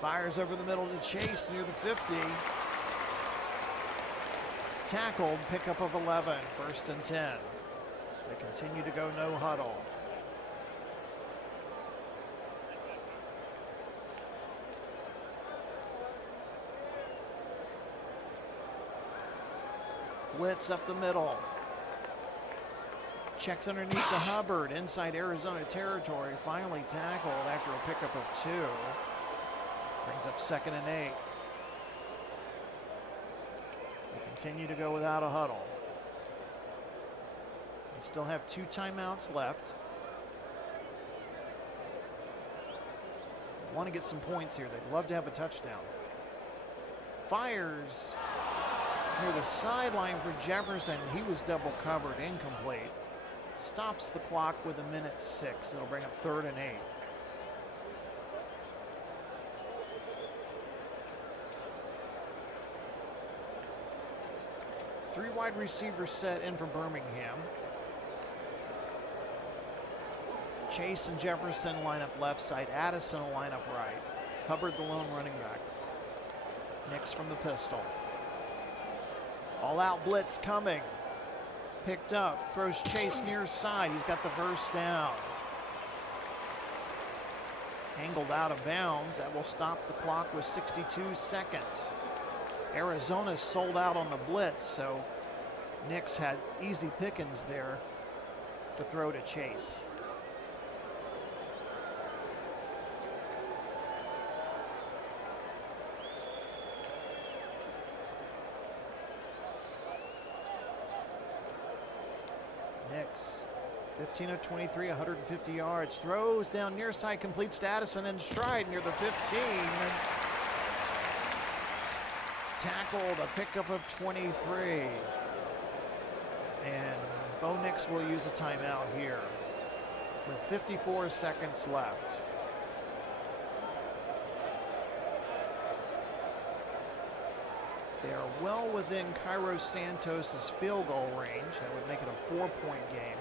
Fires over the middle to Chase near the 50. Tackled, pickup of 11, 1st and 10. They continue to go no huddle. Blitz up the middle. Checks underneath to Hubbard, inside Arizona territory. Finally tackled after a pickup of 2. Brings up 2nd and 8. They continue to go without a huddle. They still have 2 timeouts left. Want to get some points here. They'd love to have a touchdown. Fires near the sideline for Jefferson. He was double covered, incomplete. Stops the clock with 1:06. It'll bring up 3rd and 8. Three wide receivers set in for Birmingham. Chase and Jefferson line up left side. Addison will line up right. Hubbard the lone running back. Nix from the pistol. All out blitz coming. Picked up. Throws Chase near side. He's got the 1st down. Angled out of bounds. That will stop the clock with 62 seconds. Arizona sold out on the blitz, so Nix had easy pickings there to throw to Chase. Nix, 15 of 23, 150 yards. Throws down near side, completes to Addison in stride near the 15. Tackled, a pickup of 23. And Bo Nix will use a timeout here with 54 seconds left. They are well within Cairo Santos' field goal range. That would make it a 4-point game.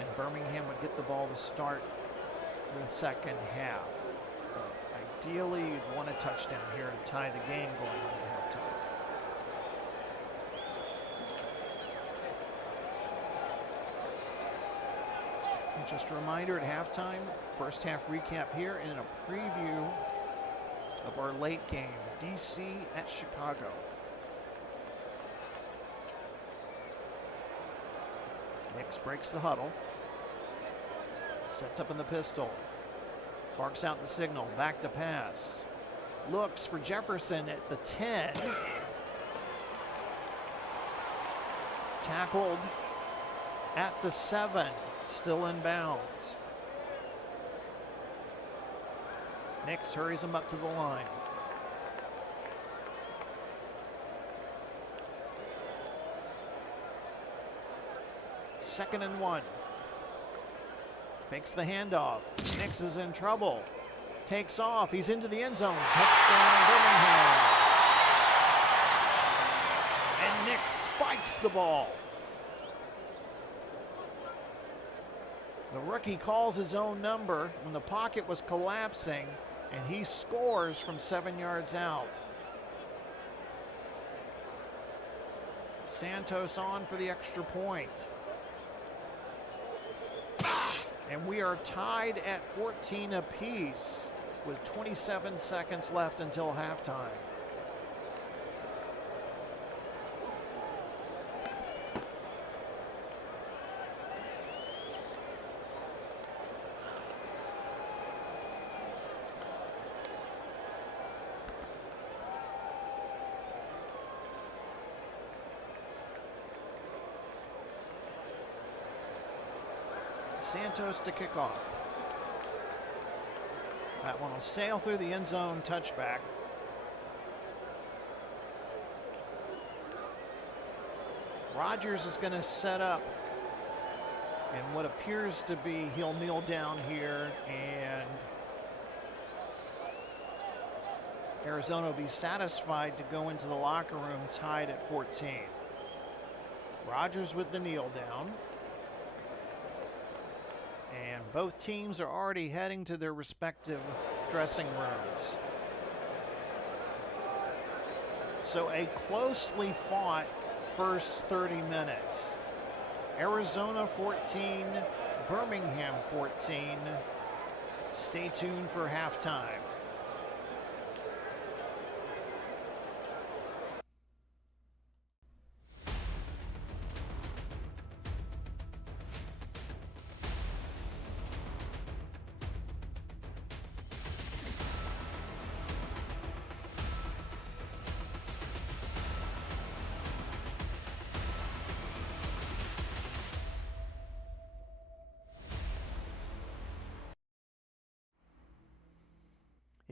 And Birmingham would get the ball to start the 2nd half. But ideally, you'd want a touchdown here to tie the game going into halftime. And just a reminder at halftime, 1st half recap here and a preview of our late game, DC at Chicago. Nix breaks the huddle. Sets up in the pistol. Barks out the signal. Back to pass. Looks for Jefferson at the 10. Tackled at the 7. Still in bounds. Nix hurries him up to the line. Second and 1. Fakes the handoff. Nix is in trouble. Takes off. He's into the end zone. Touchdown Birmingham. And Nix spikes the ball. The rookie calls his own number when the pocket was collapsing, and he scores from 7 yards out. Santos on for the extra point. And we are tied at 14 apiece with 27 seconds left until halftime. Santos to kick off. That one will sail through the end zone, touchback. Rodgers is going to set up, and what appears to be, he'll kneel down here, and Arizona will be satisfied to go into the locker room tied at 14. Rodgers with the kneel down. And both teams are already heading to their respective dressing rooms. So a closely fought first 30 minutes. Arizona 14, Birmingham 14. Stay tuned for halftime.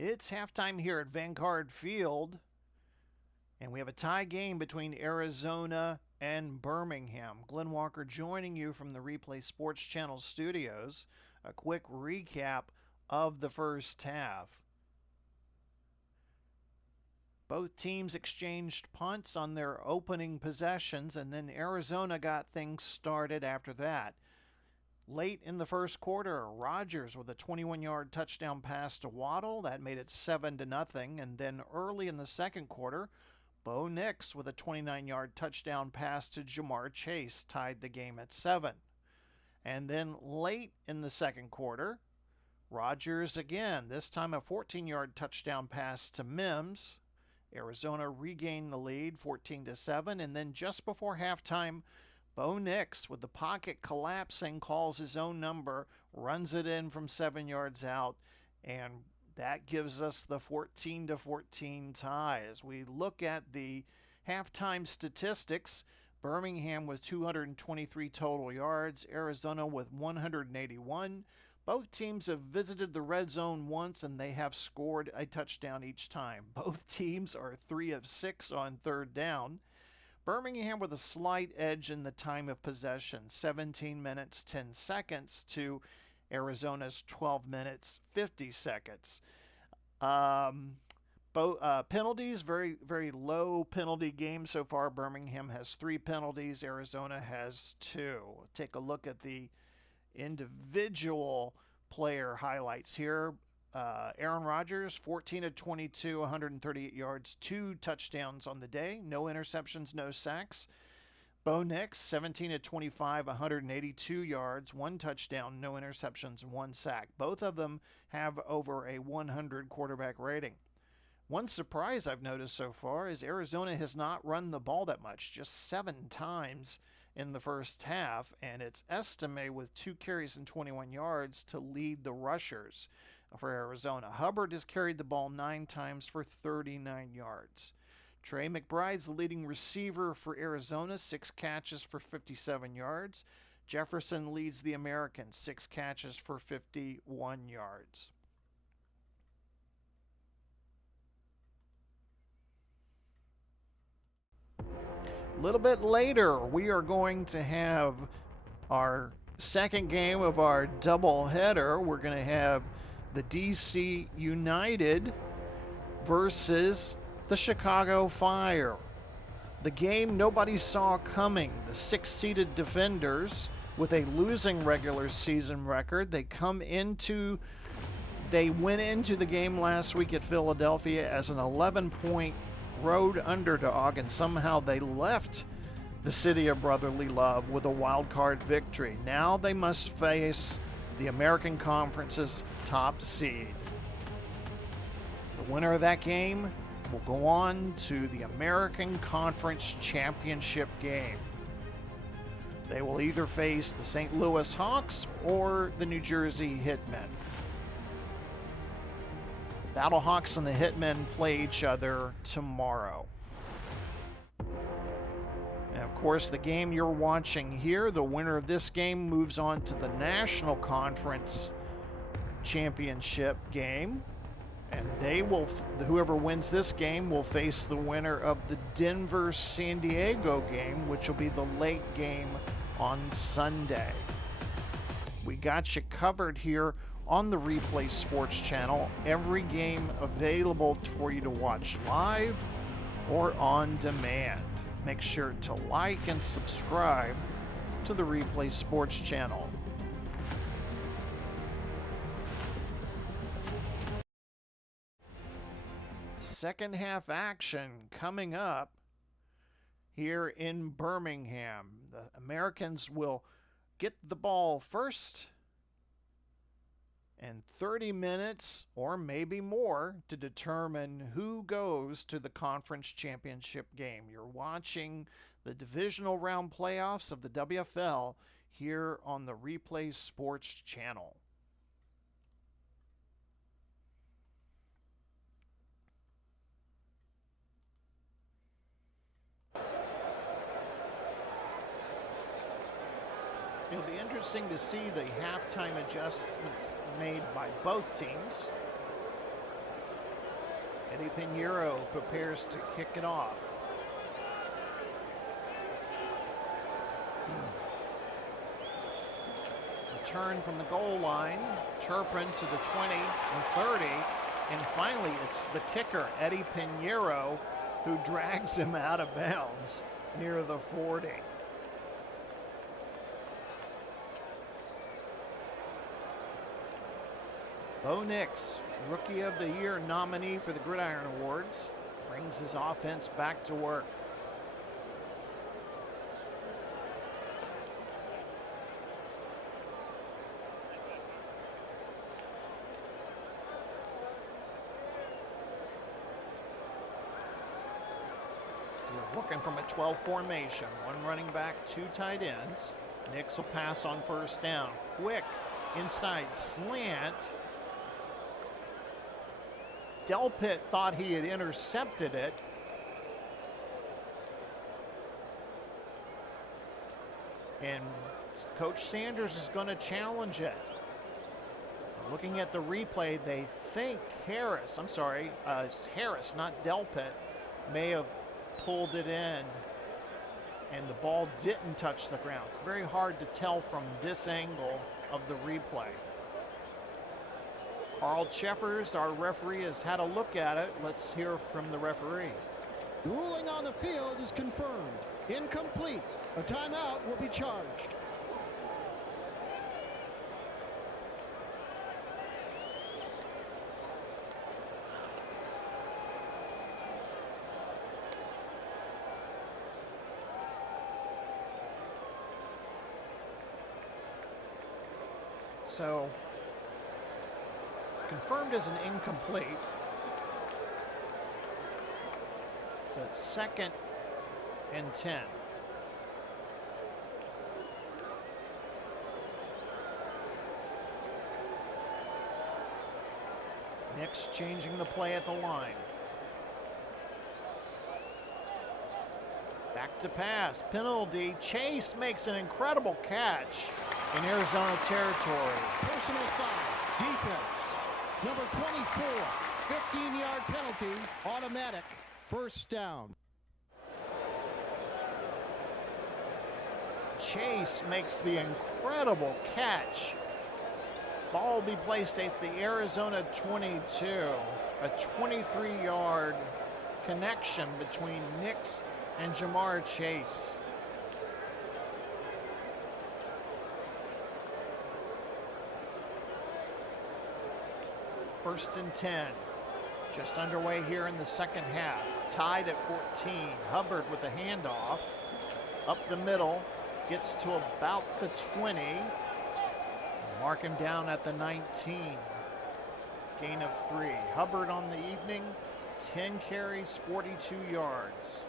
It's halftime here at Vanguard Field, and we have a tie game between Arizona and Birmingham. Glenn Walker joining you from the Replay Sports Channel studios. A quick recap of the first half. Both teams exchanged punts on their opening possessions, and then Arizona got things started after that. Late in the first quarter, Rodgers with a 21-yard touchdown pass to Waddle. That made it 7-0. And then early in the second quarter, Bo Nix with a 29-yard touchdown pass to Jamar Chase tied the game at 7. And then late in the second quarter, Rodgers again, this time a 14-yard touchdown pass to Mims. Arizona regained the lead 14-7. And then just before halftime, Bo Nix, with the pocket collapsing, calls his own number, runs it in from 7 yards out, and that gives us the 14-14 tie. As we look at the halftime statistics, Birmingham with 223 total yards, Arizona with 181. Both teams have visited the red zone once, and they have scored a touchdown each time. Both teams are 3 of 6 on third down. Birmingham with a slight edge in the time of possession, 17 minutes, 10 seconds to Arizona's 12 minutes, 50 seconds. Penalties, very, very low penalty game so far. Birmingham has 3 penalties. Arizona has 2. Take a look at the individual player highlights here. Aaron Rodgers, 14 of 22, 138 yards, 2 touchdowns on the day. No interceptions, no sacks. Bo Nix, 17 of 25, 182 yards, 1 touchdown, no interceptions, 1 sack. Both of them have over a 100 quarterback rating. One surprise I've noticed so far is Arizona has not run the ball that much, just 7 times in the first half, and it's Estime with 2 carries and 21 yards to lead the rushers for Arizona. Hubbard has carried the ball 9 times for 39 yards. Trey McBride's the leading receiver for Arizona, 6 catches for 57 yards. Jefferson leads the Americans, 6 catches for 51 yards. A little bit later, we are going to have our second game of our doubleheader. We're going to have the DC United versus the Chicago Fire. The game nobody saw coming. The 6-seeded Defenders with a losing regular season record. They went into the game last week at Philadelphia as an 11-point road underdog, and somehow they left the city of brotherly love with a wild card victory. Now they must face the American Conference's top seed. The winner of that game will go on to the American Conference Championship game. They will either face the St. Louis Hawks or the New Jersey Hitmen. Battlehawks and the Hitmen play each other tomorrow. And of course, the game you're watching here, the winner of this game moves on to the National Conference Championship game. And whoever wins this game will face the winner of the Denver-San Diego game, which will be the late game on Sunday. We got you covered here on the Replay Sports Channel. Every game available for you to watch live or on demand. Make sure to like and subscribe to the Replay Sports Channel. second half action coming up here in Birmingham. The Americans will get the ball first, and 30 minutes or maybe more to determine who goes to the conference championship game. You're watching the Divisional Round playoffs of the WFL here on the Replay Sports channel. It'll be interesting to see the halftime adjustments made by both teams. Eddie Pinheiro prepares to kick it off. Return from the goal line. Turpin to the 20 and 30. And finally, it's the kicker, Eddie Pinheiro, who drags him out of bounds near the 40. Bo Nix, Rookie of the Year nominee for the Gridiron Awards, brings his offense back to work. We're working from a 12 formation. One running back, two tight ends. Nix will pass on first down. Quick inside slant. Delpit thought he had intercepted it. And Coach Sanders is going to challenge it. Looking at the replay, they think Harris, it's Harris, not Delpit, may have pulled it in, and the ball didn't touch the ground. It's very hard to tell from this angle of the replay. Carl Cheffers, our referee, has had a look at it. Let's hear from the referee. Ruling on the field is confirmed. Incomplete. A timeout will be charged. So, confirmed as an incomplete. So it's 2nd and 10. Nix changing the play at the line. Back to pass, penalty. Chase makes an incredible catch in Arizona territory. Personal foul, defense. Number 24, 15-yard penalty, automatic, first down. Chase makes the incredible catch. Ball will be placed at the Arizona 22. A 23-yard connection between Nix and Jamar Chase. First and 10. Just underway here in the second half. Tied at 14. Hubbard with a handoff. Up the middle. Gets to about the 20. Mark him down at the 19. Gain of 3. Hubbard on the evening. 10 carries, 42 yards.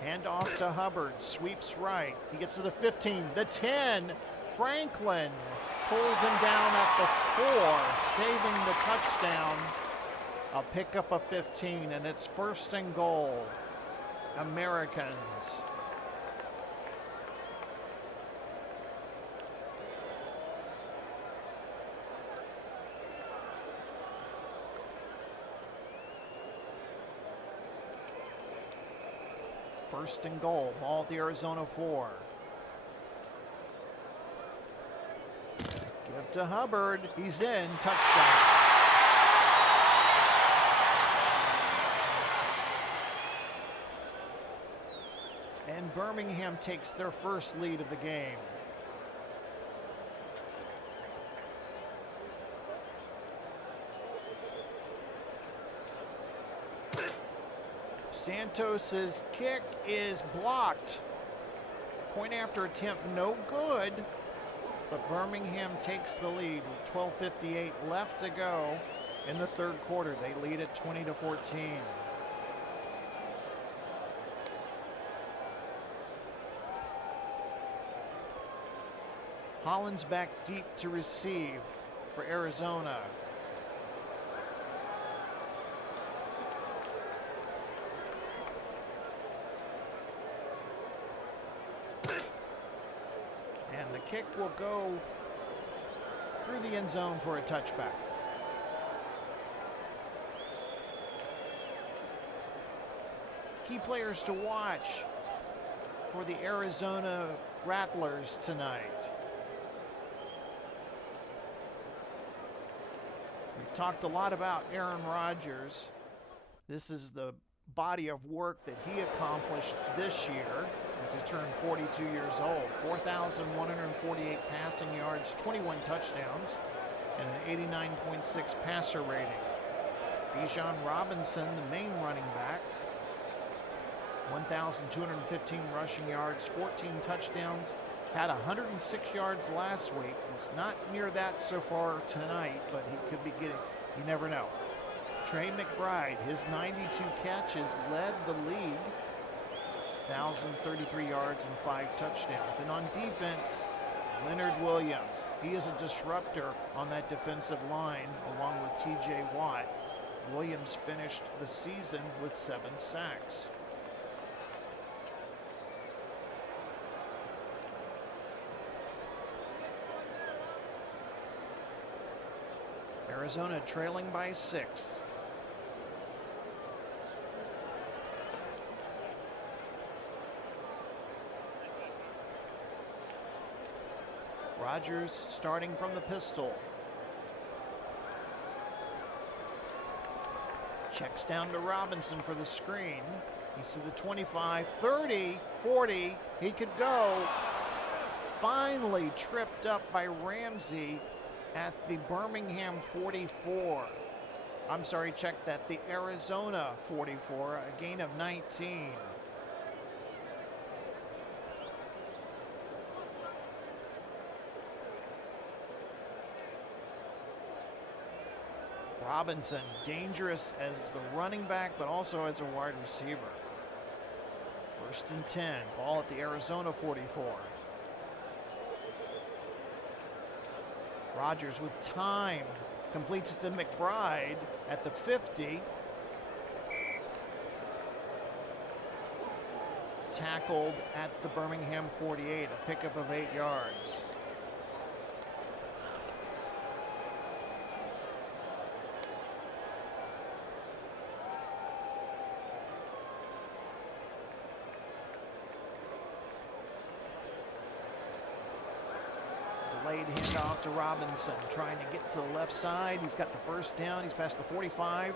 Hand off to Hubbard, sweeps right. He gets to the 15, the 10. Franklin pulls him down at the 4, saving the touchdown. A pickup of 15, and it's 1st and goal. Americans. First and goal, ball at the Arizona 4. Give to Hubbard, he's in, touchdown. And and Birmingham takes their first lead of the game. Santos's kick is blocked. Point after attempt, no good. But Birmingham takes the lead with 12:58 left to go in the third quarter. They lead at 20-14. Hollins back deep to receive for Arizona. And the kick will go through the end zone for a touchback. Key players to watch for the Arizona Rattlers tonight. We've talked a lot about Aaron Rodgers. This is the body of work that he accomplished this year as he turned 42 years old. 4,148 passing yards, 21 touchdowns, and an 89.6 passer rating. Bijan Robinson, the main running back, 1,215 rushing yards, 14 touchdowns, had 106 yards last week. He's not near that so far tonight, but he could be getting, you never know. Trey McBride, his 92 catches led the league, 1,033 yards and 5 touchdowns. And on defense, Leonard Williams. He is a disruptor on that defensive line along with TJ Watt. Williams finished the season with 7 sacks. Arizona trailing by 6. Rodgers starting from the pistol. Checks down to Robinson for the screen. He's to the 25, 30, 40. He could go. Finally tripped up by Ramsey at the Birmingham 44. I'm sorry, check that, the Arizona 44, a gain of 19. Robinson, dangerous as the running back, but also as a wide receiver. 1st and 10, ball at the Arizona 44. Rodgers with time, completes it to McBride at the 50. Tackled at the Birmingham 48, a pickup of 8 yards. Delayed handoff to Robinson, trying to get to the left side. He's got the first down. He's past the 45.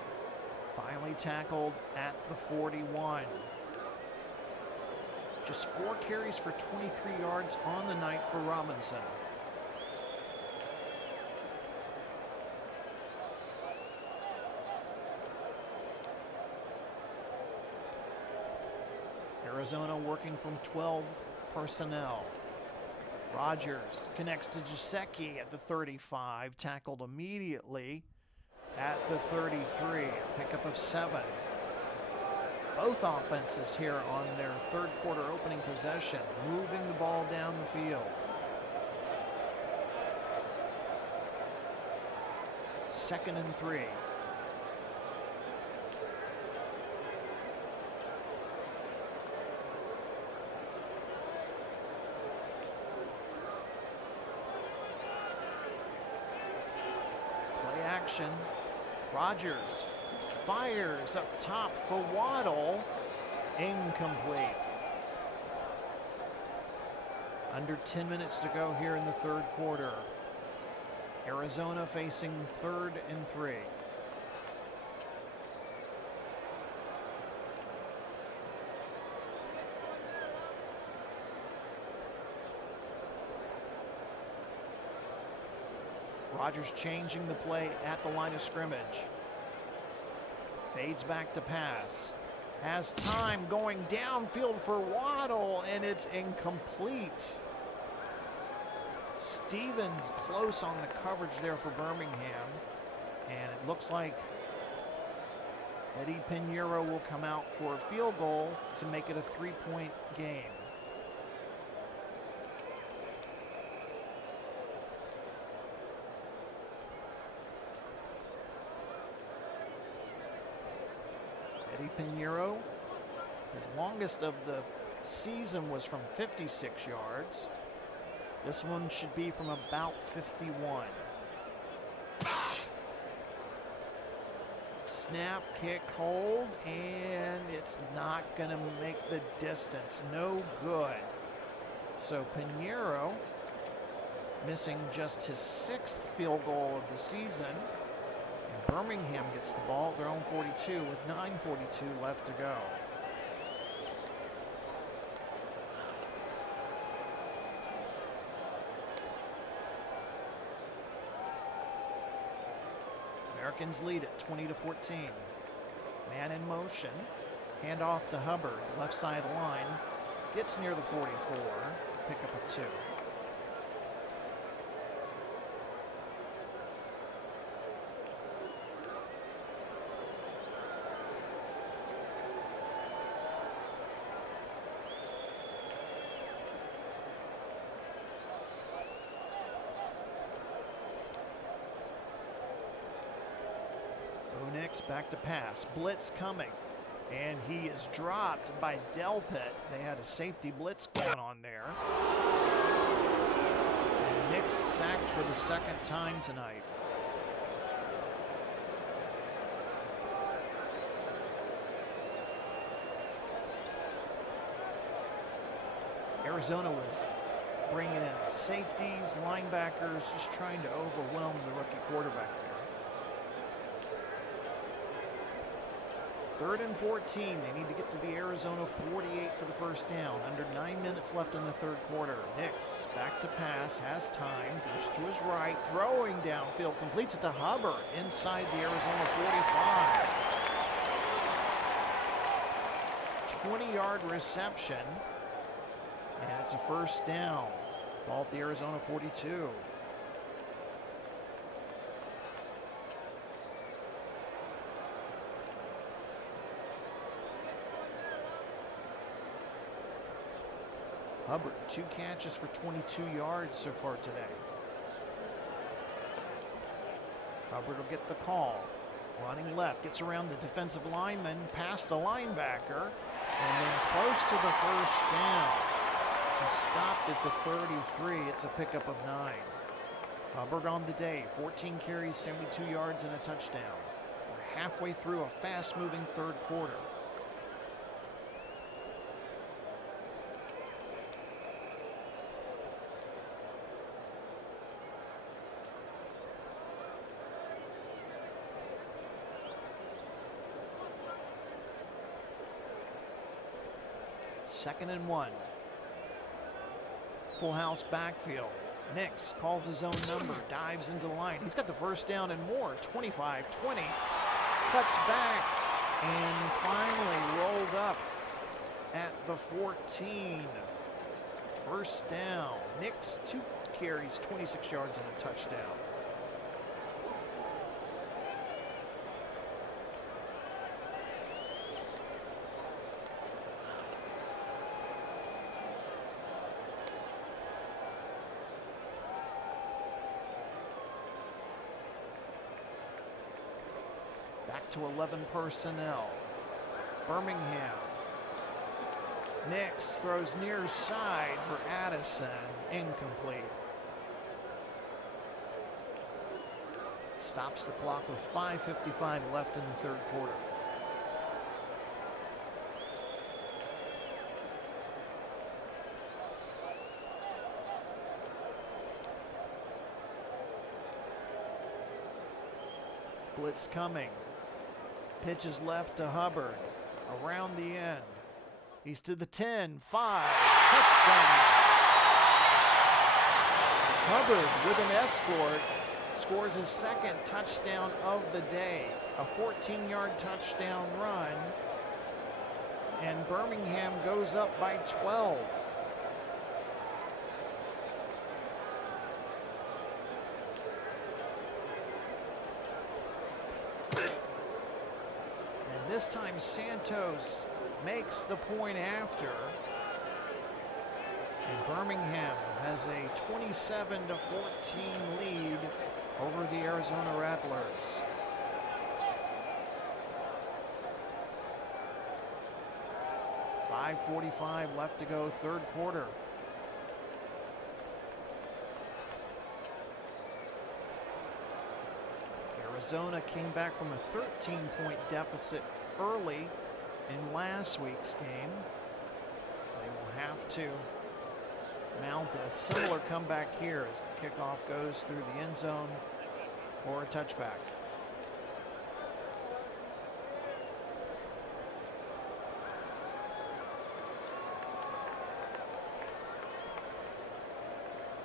Finally tackled at the 41. Just 4 carries for 23 yards on the night for Robinson. Arizona working from 12 personnel. Rodgers connects to Giuseppe at the 35, tackled immediately at the 33, a pickup of 7. Both offenses here on their third quarter opening possession, moving the ball down the field. 2nd and 3. Action. Rodgers fires up top for Waddle. Incomplete. Under 10 minutes to go here in the third quarter. Arizona facing 3rd and 3. Rodgers changing the play at the line of scrimmage. Fades back to pass. Has time going downfield for Waddle, and it's incomplete. Stevens close on the coverage there for Birmingham. And it looks like Eddie Pinheiro will come out for a field goal to make it a 3-point game. Eddie Pinheiro, his longest of the season was from 56 yards. This one should be from about 51. Snap, kick, hold, and it's not going to make the distance. No good. So Pinheiro missing just his 6th field goal of the season. And Birmingham gets the ball at their own 42 with 9:42 left to go. Americans lead it 20-14. Man in motion. Hand off to Hubbard. Left side line. Gets near the 44. Pickup of 2. Back to pass. Blitz coming. And he is dropped by Delpit. They had a safety blitz going on there. And Nix sacked for the 2nd time tonight. Arizona was bringing in safeties, linebackers, just trying to overwhelm the rookie quarterback there. 3rd and 14. They need to get to the Arizona 48 for the first down. Under 9 minutes left in the 3rd quarter. Nix back to pass, has time, goes to his right, throwing downfield, completes it to Hubbard inside the Arizona 45. 20-yard reception, and it's a first down. Ball at the Arizona 42. Hubbard, 2 catches for 22 yards so far today. Hubbard will get the call. Running left, gets around the defensive lineman, past the linebacker, and then close to the first down. He stopped at the 33. It's a pickup of 9. Hubbard on the day, 14 carries, 72 yards, and a touchdown. We're halfway through a fast-moving 3rd quarter. Second and 1. Full house backfield. Nix calls his own number, dives into the line. He's got the first down and more. 25-20. Cuts back and finally rolled up at the 14. First down. Nix, 2 carries, 26 yards and a touchdown. Back to 11 personnel. Birmingham. Nix throws near side for Addison. Incomplete. Stops the clock with 5:55 left in the 3rd quarter. Blitz coming. Pitches left to Hubbard. Around the end. He's to the 10, 5, touchdown. Hubbard with an escort scores his second touchdown of the day, a 14-yard touchdown run, and Birmingham goes up by 12. And this time Santos makes the point after. And Birmingham has a 27-14 lead over the Arizona Rattlers. .5:45 left to go, third quarter. Arizona came back from a 13-point deficit early in last week's game. They will have to mount a similar comeback here as the kickoff goes through the end zone for a touchback.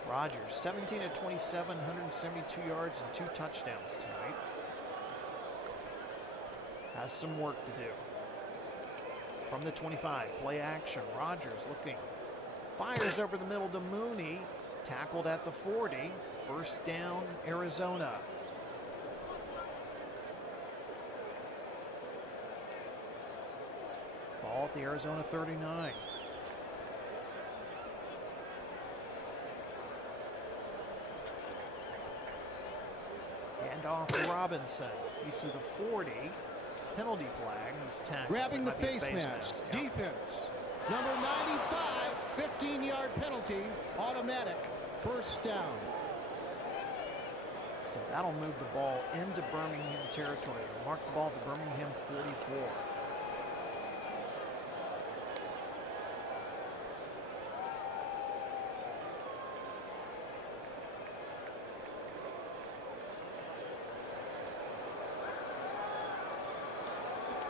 Rodgers, 17 of 27, 172 yards and 2 touchdowns tonight. Has some work to do. From the 25, play action. Rodgers looking. Fires over the middle to Mooney. Tackled at the 40. First down, Arizona. Ball at the Arizona 39. Hand off to Robinson. He's to the 40. Penalty flag. He's tackled. Grabbing the face mask. Yep. Defense. Number 95, 15-yard penalty. Automatic. First down. So that'll move the ball into Birmingham territory. They'll mark the ball at the Birmingham 44.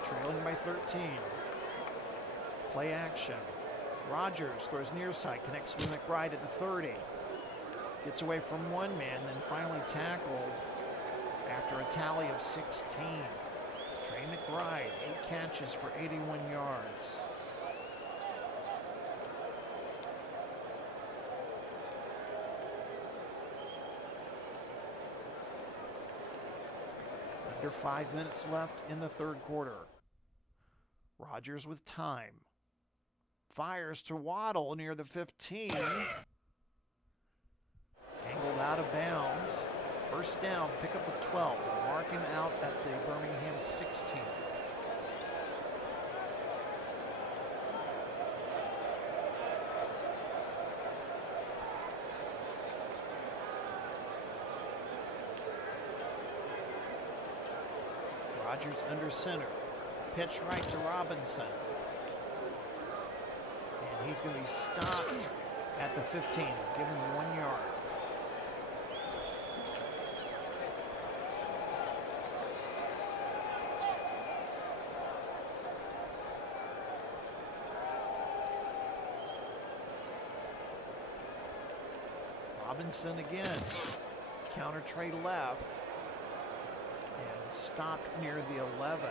Trailing by 13. Play action. Rodgers throws near side, connects with McBride at the 30. Gets away from one man, then finally tackled after a tally of 16. Trey McBride, 8 catches for 81 yards. Under 5 minutes left in the third quarter. Rodgers with time. Fires to Waddle near the 15. Angled out of bounds. First down, pick up with 12. Mark him out at the Birmingham 16. Rodgers under center. Pitch right to Robinson. And he's going to be stopped at the 15, given 1 yard. Robinson again. Counter trade left. And stopped near the 11.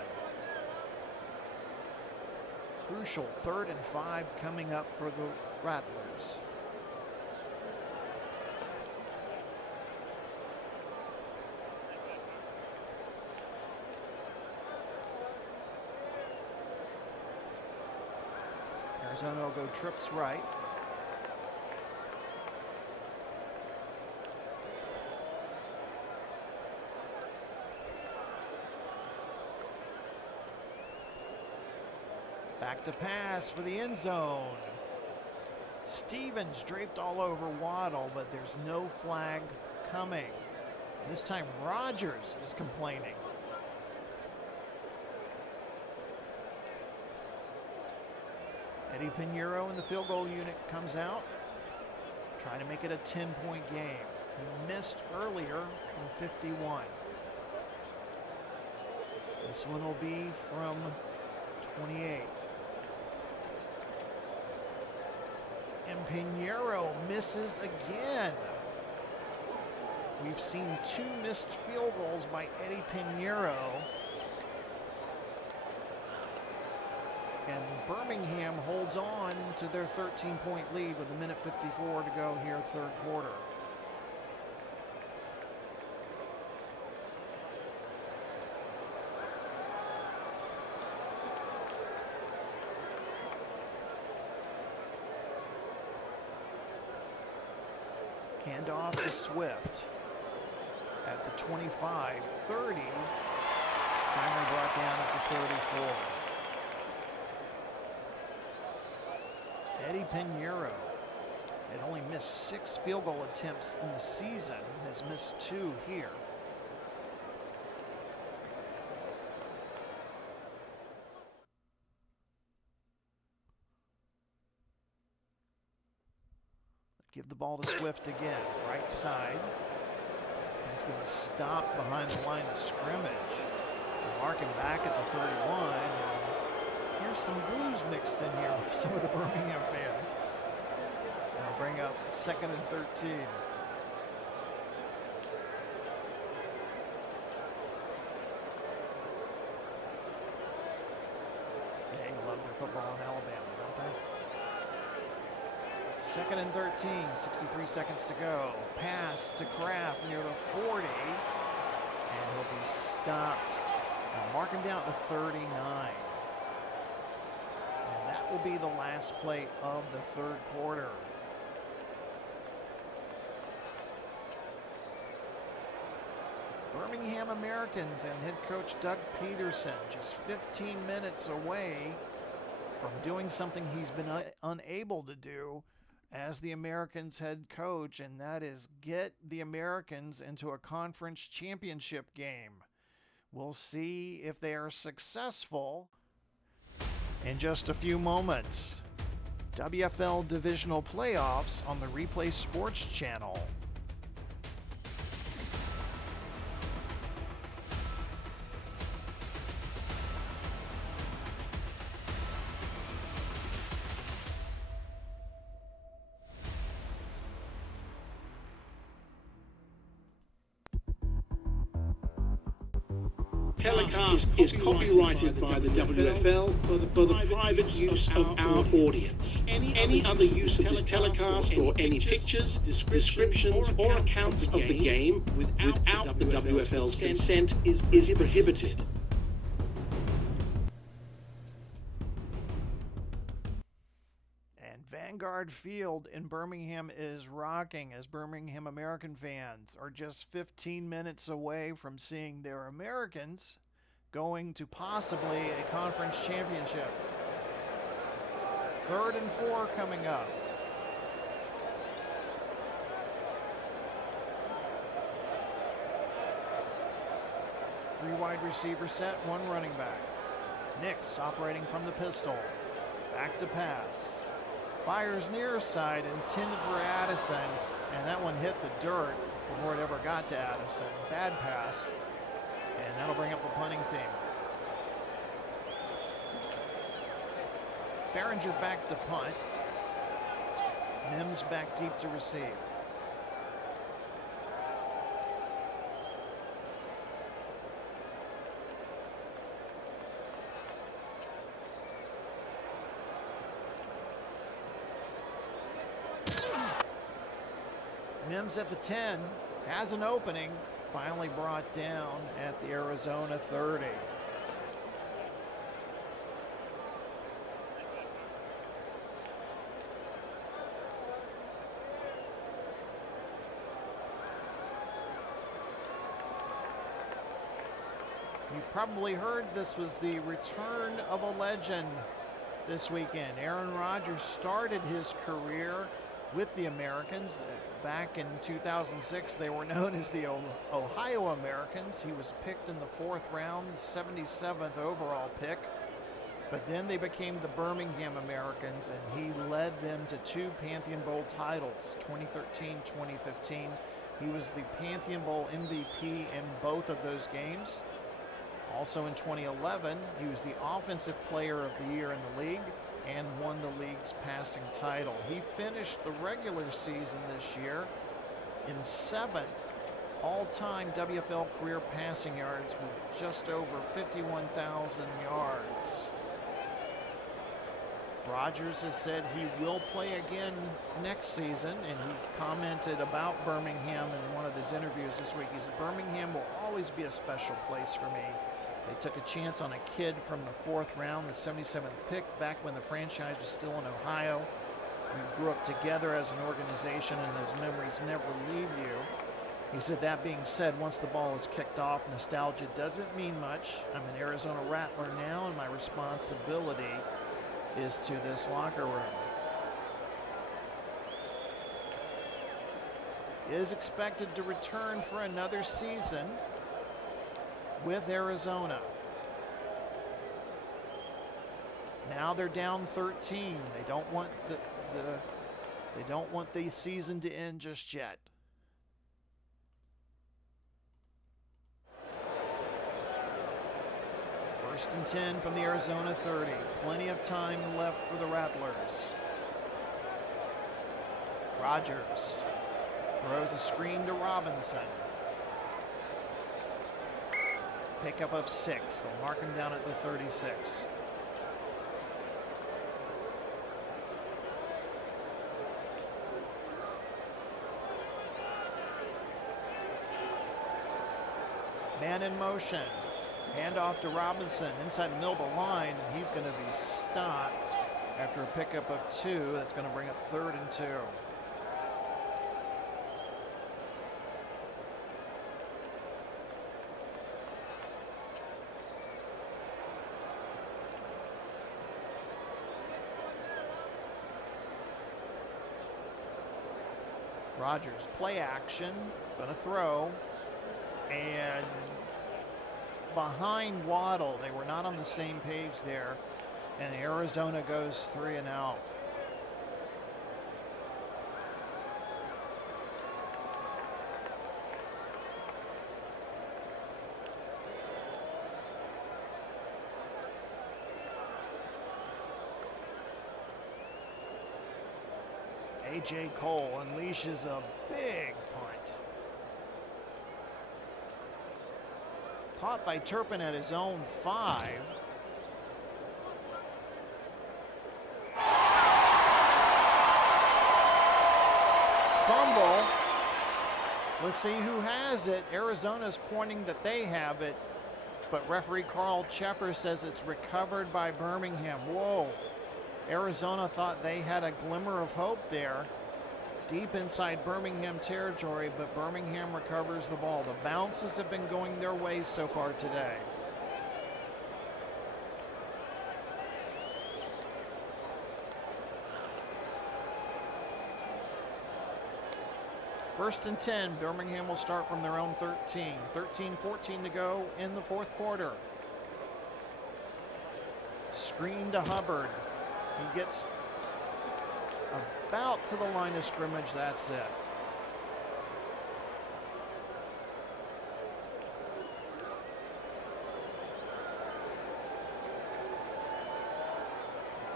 Crucial 3rd and 5 coming up for the Rattlers. Arizona will go trips right. Back to pass for the end zone. Stevens draped all over Waddle, but there's no flag coming. This time Rodgers is complaining. Eddie Pinheiro in the field goal unit comes out, trying to make it a 10-point game. He missed earlier from 51. This one will be from 28. And Pinheiro misses again. We've seen 2 missed field goals by Eddie Pinheiro. And Birmingham holds on to their 13-point lead with 1:54 to go here, third quarter. Handoff to Swift at the 25, 30. Finally brought down at the 34. Eddie Pinheiro had only missed 6 field goal attempts in the season, has missed 2 here. Give the ball to Swift again, right side. He's going to stop behind the line of scrimmage. They'll mark him back at the 31. And here's some blues mixed in here with some of the Birmingham fans. They'll bring up 2nd and 13. They love their football in Alabama, don't they? 2nd and 13, 63 seconds to go. Pass to Kraft near the 40. And he'll be stopped. Now mark him down to 39. And that will be the last play of the third quarter. Birmingham Americans and head coach Doug Pederson just 15 minutes away from doing something he's been unable to do as the Americans head coach, and that is get the Americans into a conference championship game. We'll see if they are successful in just a few moments. WFL Divisional Playoffs on the Replay Sports Channel. Telecast is copyrighted by the WFL for the private use of our audience. Any other use of this telecast or any pictures, descriptions, or accounts of the game without the WFL's consent is prohibited. And Vanguard Field in Birmingham is rocking as Birmingham American fans are just 15 minutes away from seeing their Americans going to possibly a conference championship. 3rd and 4 coming up. Three wide receiver set, 1 running back. Nix operating from the pistol. Back to pass. Fires near side, intended for Addison, and that one hit the dirt before it ever got to Addison. Bad pass, and that'll bring up the punting team. Behringer back to punt. Mims back deep to receive. Mims at the 10, has an opening, finally brought down at the Arizona 30. You've probably heard this was the return of a legend this weekend. Aaron Rodgers started his career with the Americans. Back in 2006, they were known as the Ohio Americans. He was picked in the 4th round, the 77th overall pick. But then they became the Birmingham Americans, and he led them to 2 Pantheon Bowl titles, 2013, 2015. He was the Pantheon Bowl MVP in both of those games. Also in 2011, he was the Offensive Player of the Year in the league and won the league's passing title. He finished the regular season this year in 7th all-time WFL career passing yards with just over 51,000 yards. Rodgers has said he will play again next season, and he commented about Birmingham in one of his interviews this week. He said, "Birmingham will always be a special place for me. They took a chance on a kid from the 4th round, the 77th pick, back when the franchise was still in Ohio. We grew up together as an organization, and those memories never leave you." He said, that being said, once the ball is kicked off, nostalgia doesn't mean much. I'm an Arizona Rattler now, and my responsibility is to this locker room. He is expected to return for another season with Arizona. Now they're down 13. They don't want the season to end just yet. First and 10 from the Arizona 30. Plenty of time left for the Rattlers. Rodgers throws a screen to Robinson. Pickup of 6. They'll mark him down at the 36. Man in motion. Handoff to Robinson inside the middle of the line, and he's going to be stopped after a pickup of 2. That's going to bring up 3rd and 2. Rodgers, play action, going to throw, and behind Waddle. They were not on the same page there, and Arizona goes 3 and out. A.J. Cole unleashes a big punt. Caught by Turpin at his own 5. Fumble. Let's see who has it. Arizona's pointing that they have it, but referee Carl Chepper says it's recovered by Birmingham. Whoa. Arizona thought they had a glimmer of hope there, deep inside Birmingham territory, but Birmingham recovers the ball. The bounces have been going their way so far today. First and 10, Birmingham will start from their own 13. 13-14 to go in the 4th quarter. Screen to Hubbard. He gets about to the line of scrimmage, that's it.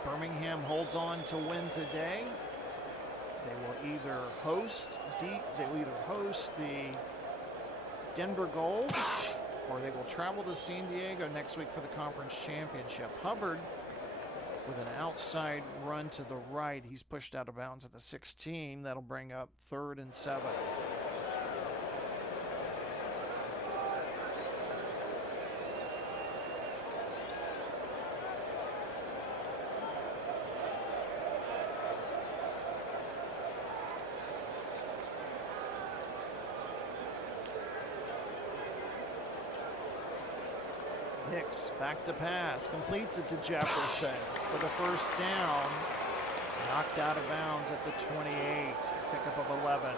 Birmingham holds on to win today. They will either host the Denver Gold, or they will travel to San Diego next week for the conference championship. Hubbard with an outside run to the right. He's pushed out of bounds at the 16. That'll bring up 3rd and 7. Nix back to pass, completes it to Jefferson for the first down. Knocked out of bounds at the 28, pickup of 11.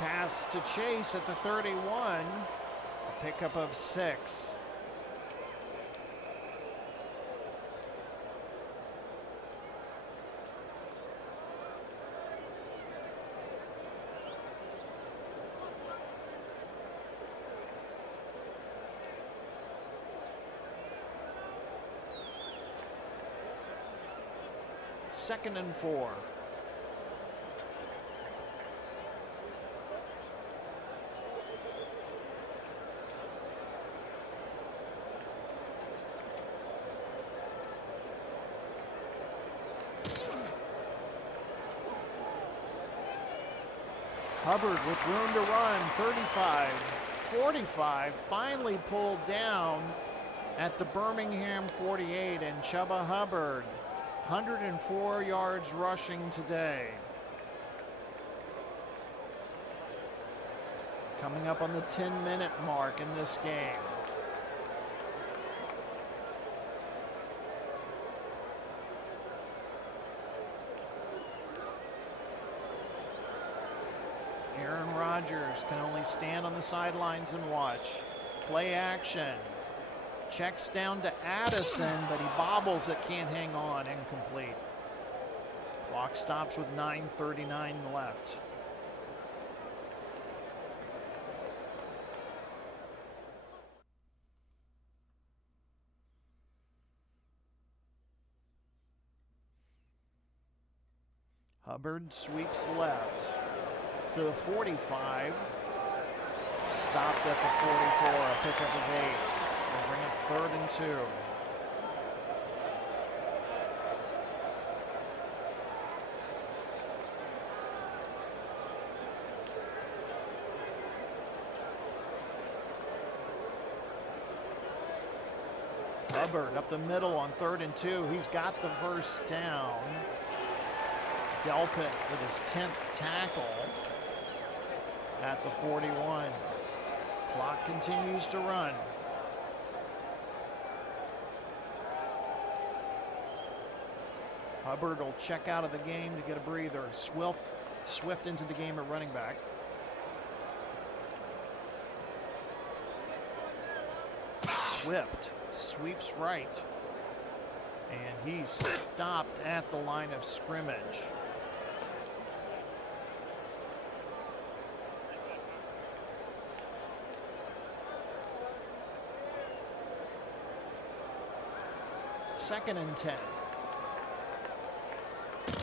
Pass to Chase at the 31. A pickup of 6. Second and 4. Hubbard with room to run, 35, 45, finally pulled down at the Birmingham 48, and Chuba Hubbard, 104 yards rushing today. Coming up on the 10-minute mark in this game. Aaron Rodgers can only stand on the sidelines and watch. Play action. Checks down to Addison, but he bobbles it, can't hang on, incomplete. Clock stops with 9:39 left. Hubbard sweeps left to the 45. Stopped at the 44, a pickup of 8. They'll bring up 3rd and 2. Hubbard up the middle on 3rd and 2. He's got the first down. Delpit with his 10th tackle at the 41. Clock continues to run. Hubbard will check out of the game to get a breather. Swift into the game at running back. Swift sweeps right. And he stopped at the line of scrimmage. Second and 10.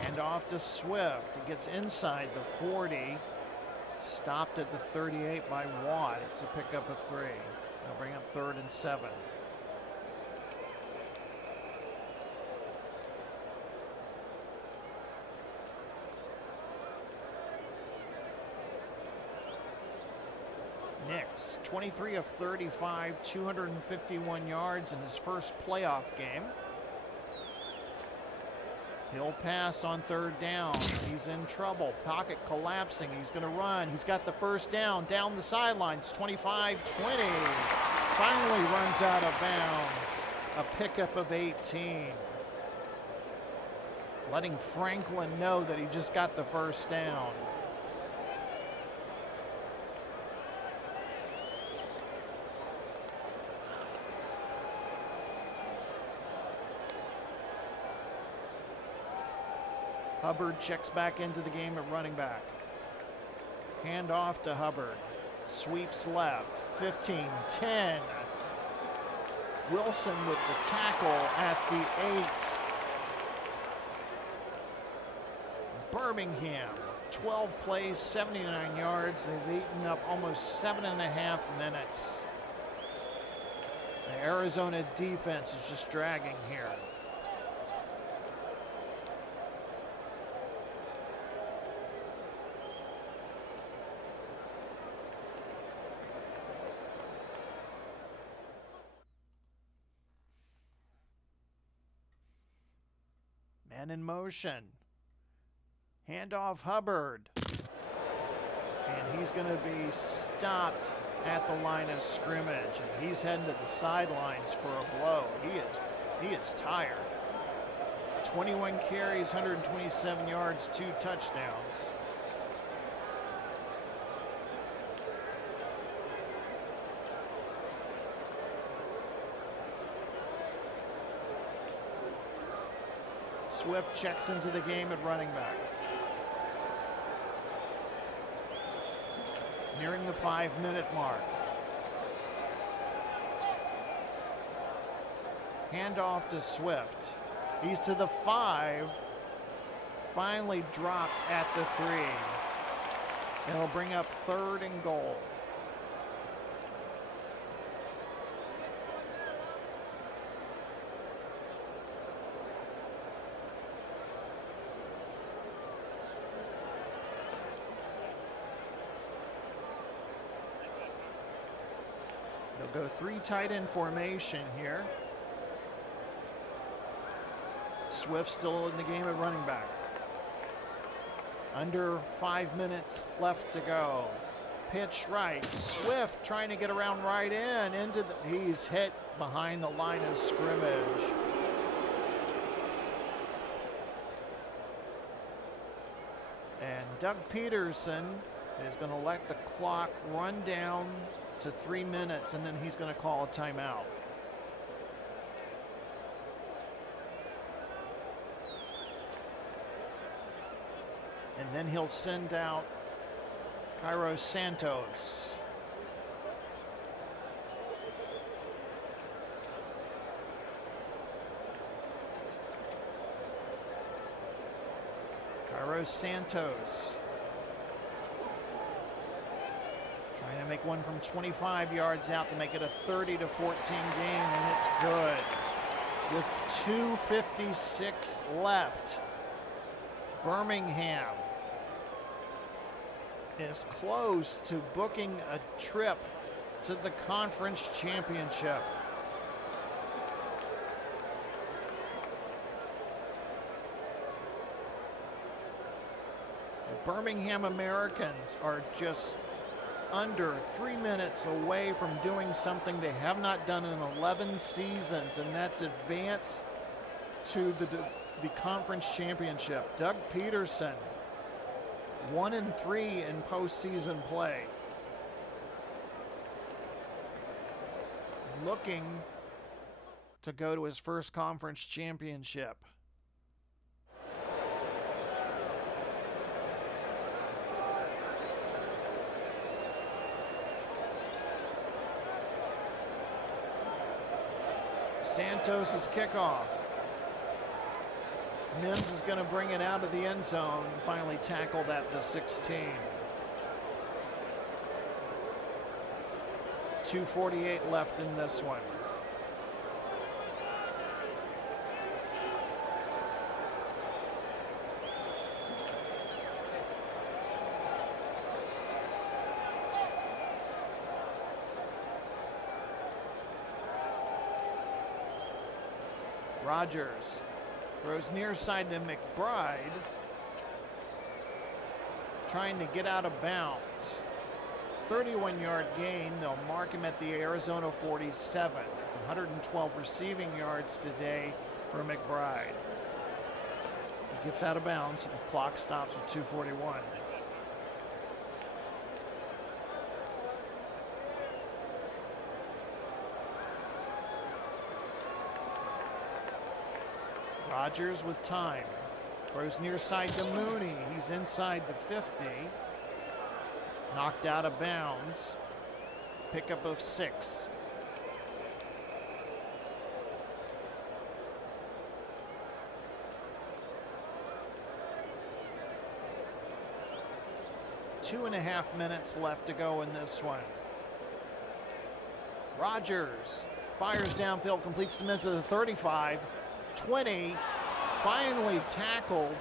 And off to Swift. He gets inside the 40. Stopped at the 38 by Watt. It's a pickup of 3. They'll bring up 3rd and 7. Nix, 23 of 35, 251 yards in his first playoff game. He'll pass on 3rd down. He's in trouble. Pocket collapsing. He's going to run. He's got the first down the sidelines. 25-20. Finally runs out of bounds. A pickup of 18. Letting Franklin know that he just got the first down. Hubbard checks back into the game at running back. Hand off to Hubbard. Sweeps left. 15-10. Wilson with the tackle at the 8. Birmingham, 12 plays, 79 yards. They've eaten up almost 7.5 minutes. The Arizona defense is just dragging here. Man in motion. Handoff Hubbard. And he's going to be stopped at the line of scrimmage. And he's heading to the sidelines for a blow. He is tired. 21 carries, 127 yards, 2 touchdowns. Swift checks into the game at running back. Nearing the 5-minute mark. Handoff to Swift. He's to the 5. Finally dropped at the 3. It'll bring up 3rd and goal. They'll go 3 tight end formation here. Swift still in the game at running back. Under 5 minutes left to go. Pitch right. Swift trying to get around right into the, he's hit behind the line of scrimmage. And Doug Pederson is going to let the clock run down to 3 minutes, and then he's going to call a timeout. And then he'll send out Cairo Santos. Cairo Santos. Trying to make one from 25 yards out to make it a 30-14 game, and it's good. With 2:56 left, Birmingham is close to booking a trip to the conference championship. The Birmingham Americans are just under 3 minutes away from doing something they have not done in 11 seasons, and that's advance to the conference championship. Doug Pederson, 1-3 in postseason play. Looking to go to his first conference championship. Santos' kickoff. Mims is going to bring it out of the end zone, finally tackled at the 16. 2:48 left in this one. Rodgers throws near side to McBride, trying to get out of bounds. 31-yard gain. They'll mark him at the Arizona 47. It's 112 receiving yards today for McBride. He gets out of bounds, and the clock stops with 2:41. Rodgers with time. Throws near side to Mooney. He's inside the 50. Knocked out of bounds. Pickup of 6. Two and a half minutes left to go in this one. Rodgers fires downfield, completes the mids of the 35. 20, finally tackled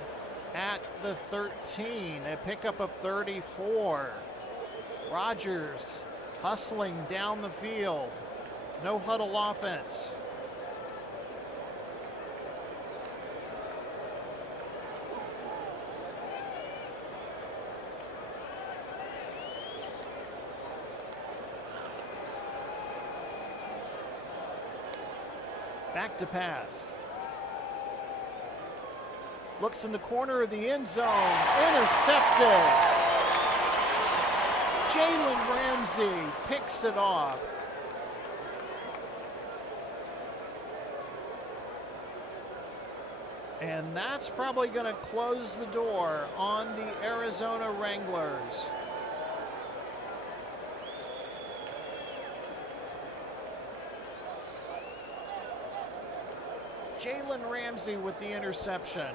at the 13, a pickup of 34. Rodgers hustling down the field. No huddle offense. Back to pass. Looks in the corner of the end zone. Intercepted. Jalen Ramsey picks it off. And that's probably going to close the door on the Arizona Wranglers. Jalen Ramsey with the interception.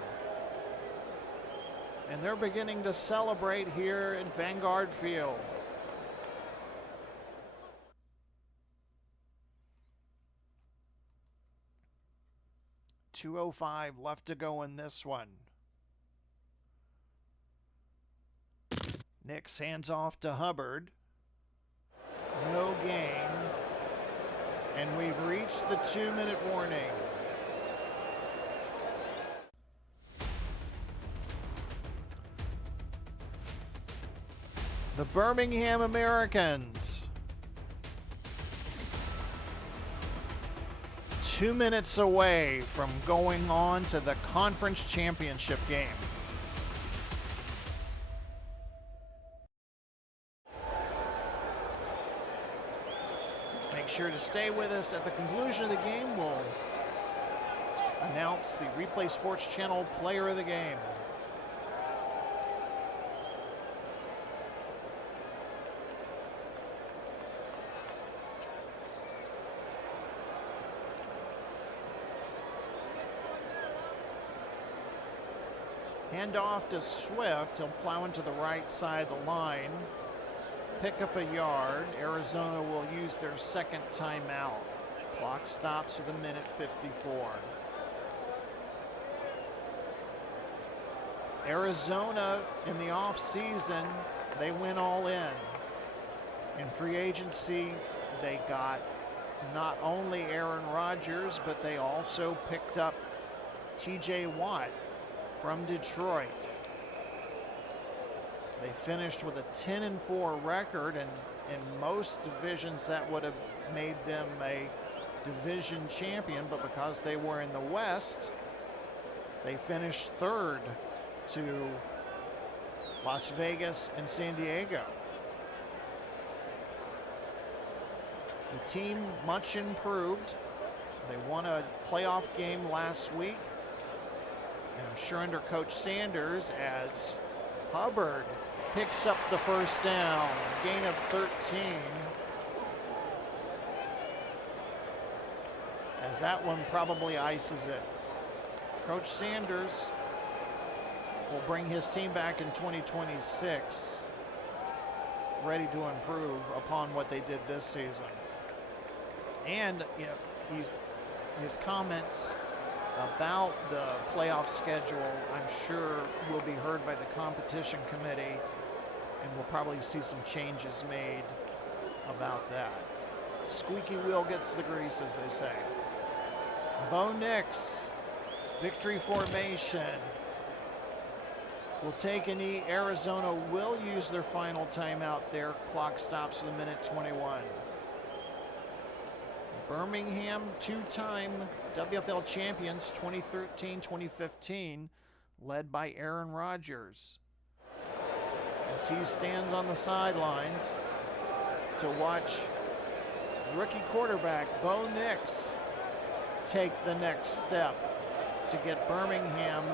And they're beginning to celebrate here at Vanguard Field. .205 left to go in this one. Nix hands off to Hubbard. No gain. And we've reached the 2-minute warning. The Birmingham Americans, 2 minutes away from going on to the conference championship game. Make sure to stay with us. At the conclusion of the game, we'll announce the Replay Sports Channel Player of the Game. Hand off to Swift. He'll plow into the right side of the line. Pick up a yard. Arizona will use their second timeout. Clock stops with 1:54. Arizona in the offseason, they went all in. In free agency, they got not only Aaron Rodgers, but they also picked up TJ Watt from Detroit. They finished with a 10-4 record, and in most divisions that would have made them a division champion, but because they were in the West, they finished third to Las Vegas and San Diego. The team much improved. They won a playoff game last week. And I'm sure under Coach Sanders, as Hubbard picks up the first down, gain of 13. As that one probably ices it. Coach Sanders will bring his team back in 2026, ready to improve upon what they did this season. And you know, his comments about the playoff schedule, I'm sure, will be heard by the competition committee, and we'll probably see some changes made about that. Squeaky wheel gets the grease, as they say. Bo Nix, victory formation. Will take a knee. Arizona will use their final timeout there. Clock stops with 1:21. Birmingham, two-time WFL champions, 2013-2015, led by Aaron Rodgers. As he stands on the sidelines to watch rookie quarterback Bo Nix take the next step to get Birmingham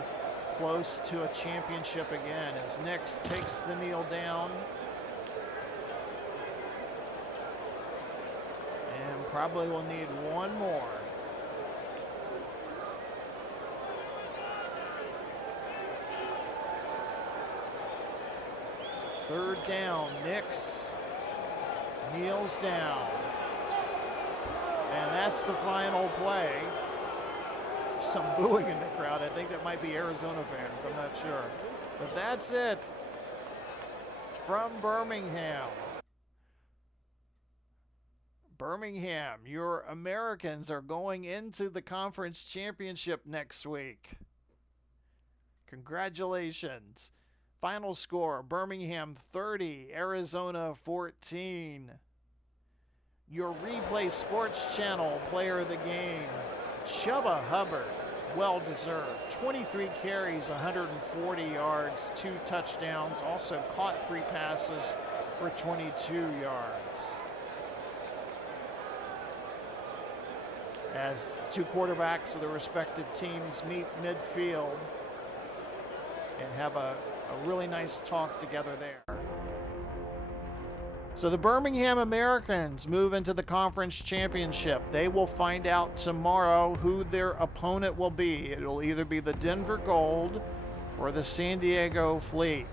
close to a championship again, as Nix takes the kneel down and probably will need one more. Third down, Nix kneels down. And that's the final play. Some booing in the crowd. I think that might be Arizona fans. I'm not sure. But that's it from Birmingham. Birmingham, your Americans are going into the conference championship next week. Congratulations. Final score, Birmingham 30, Arizona 14. Your Replay Sports Channel Player of the Game, Chuba Hubbard, well-deserved. 23 carries, 140 yards, 2 touchdowns, also caught 3 passes for 22 yards. as two quarterbacks of the respective teams meet midfield and have a really nice talk together there. So the Birmingham Americans move into the conference championship. They will find out tomorrow who their opponent will be. It'll either be the Denver Gold or the San Diego Fleet.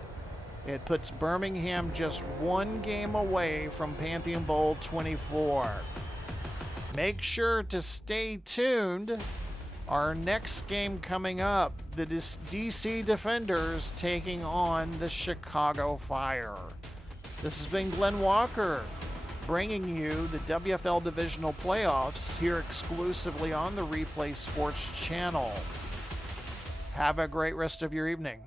It puts Birmingham just one game away from Pantheon Bowl 24. Make sure to stay tuned. Our next game coming up, the DC Defenders taking on the Chicago Fire. This has been Glenn Walker bringing you the WFL Divisional Playoffs here exclusively on the Replay Sports channel. Have a great rest of your evening.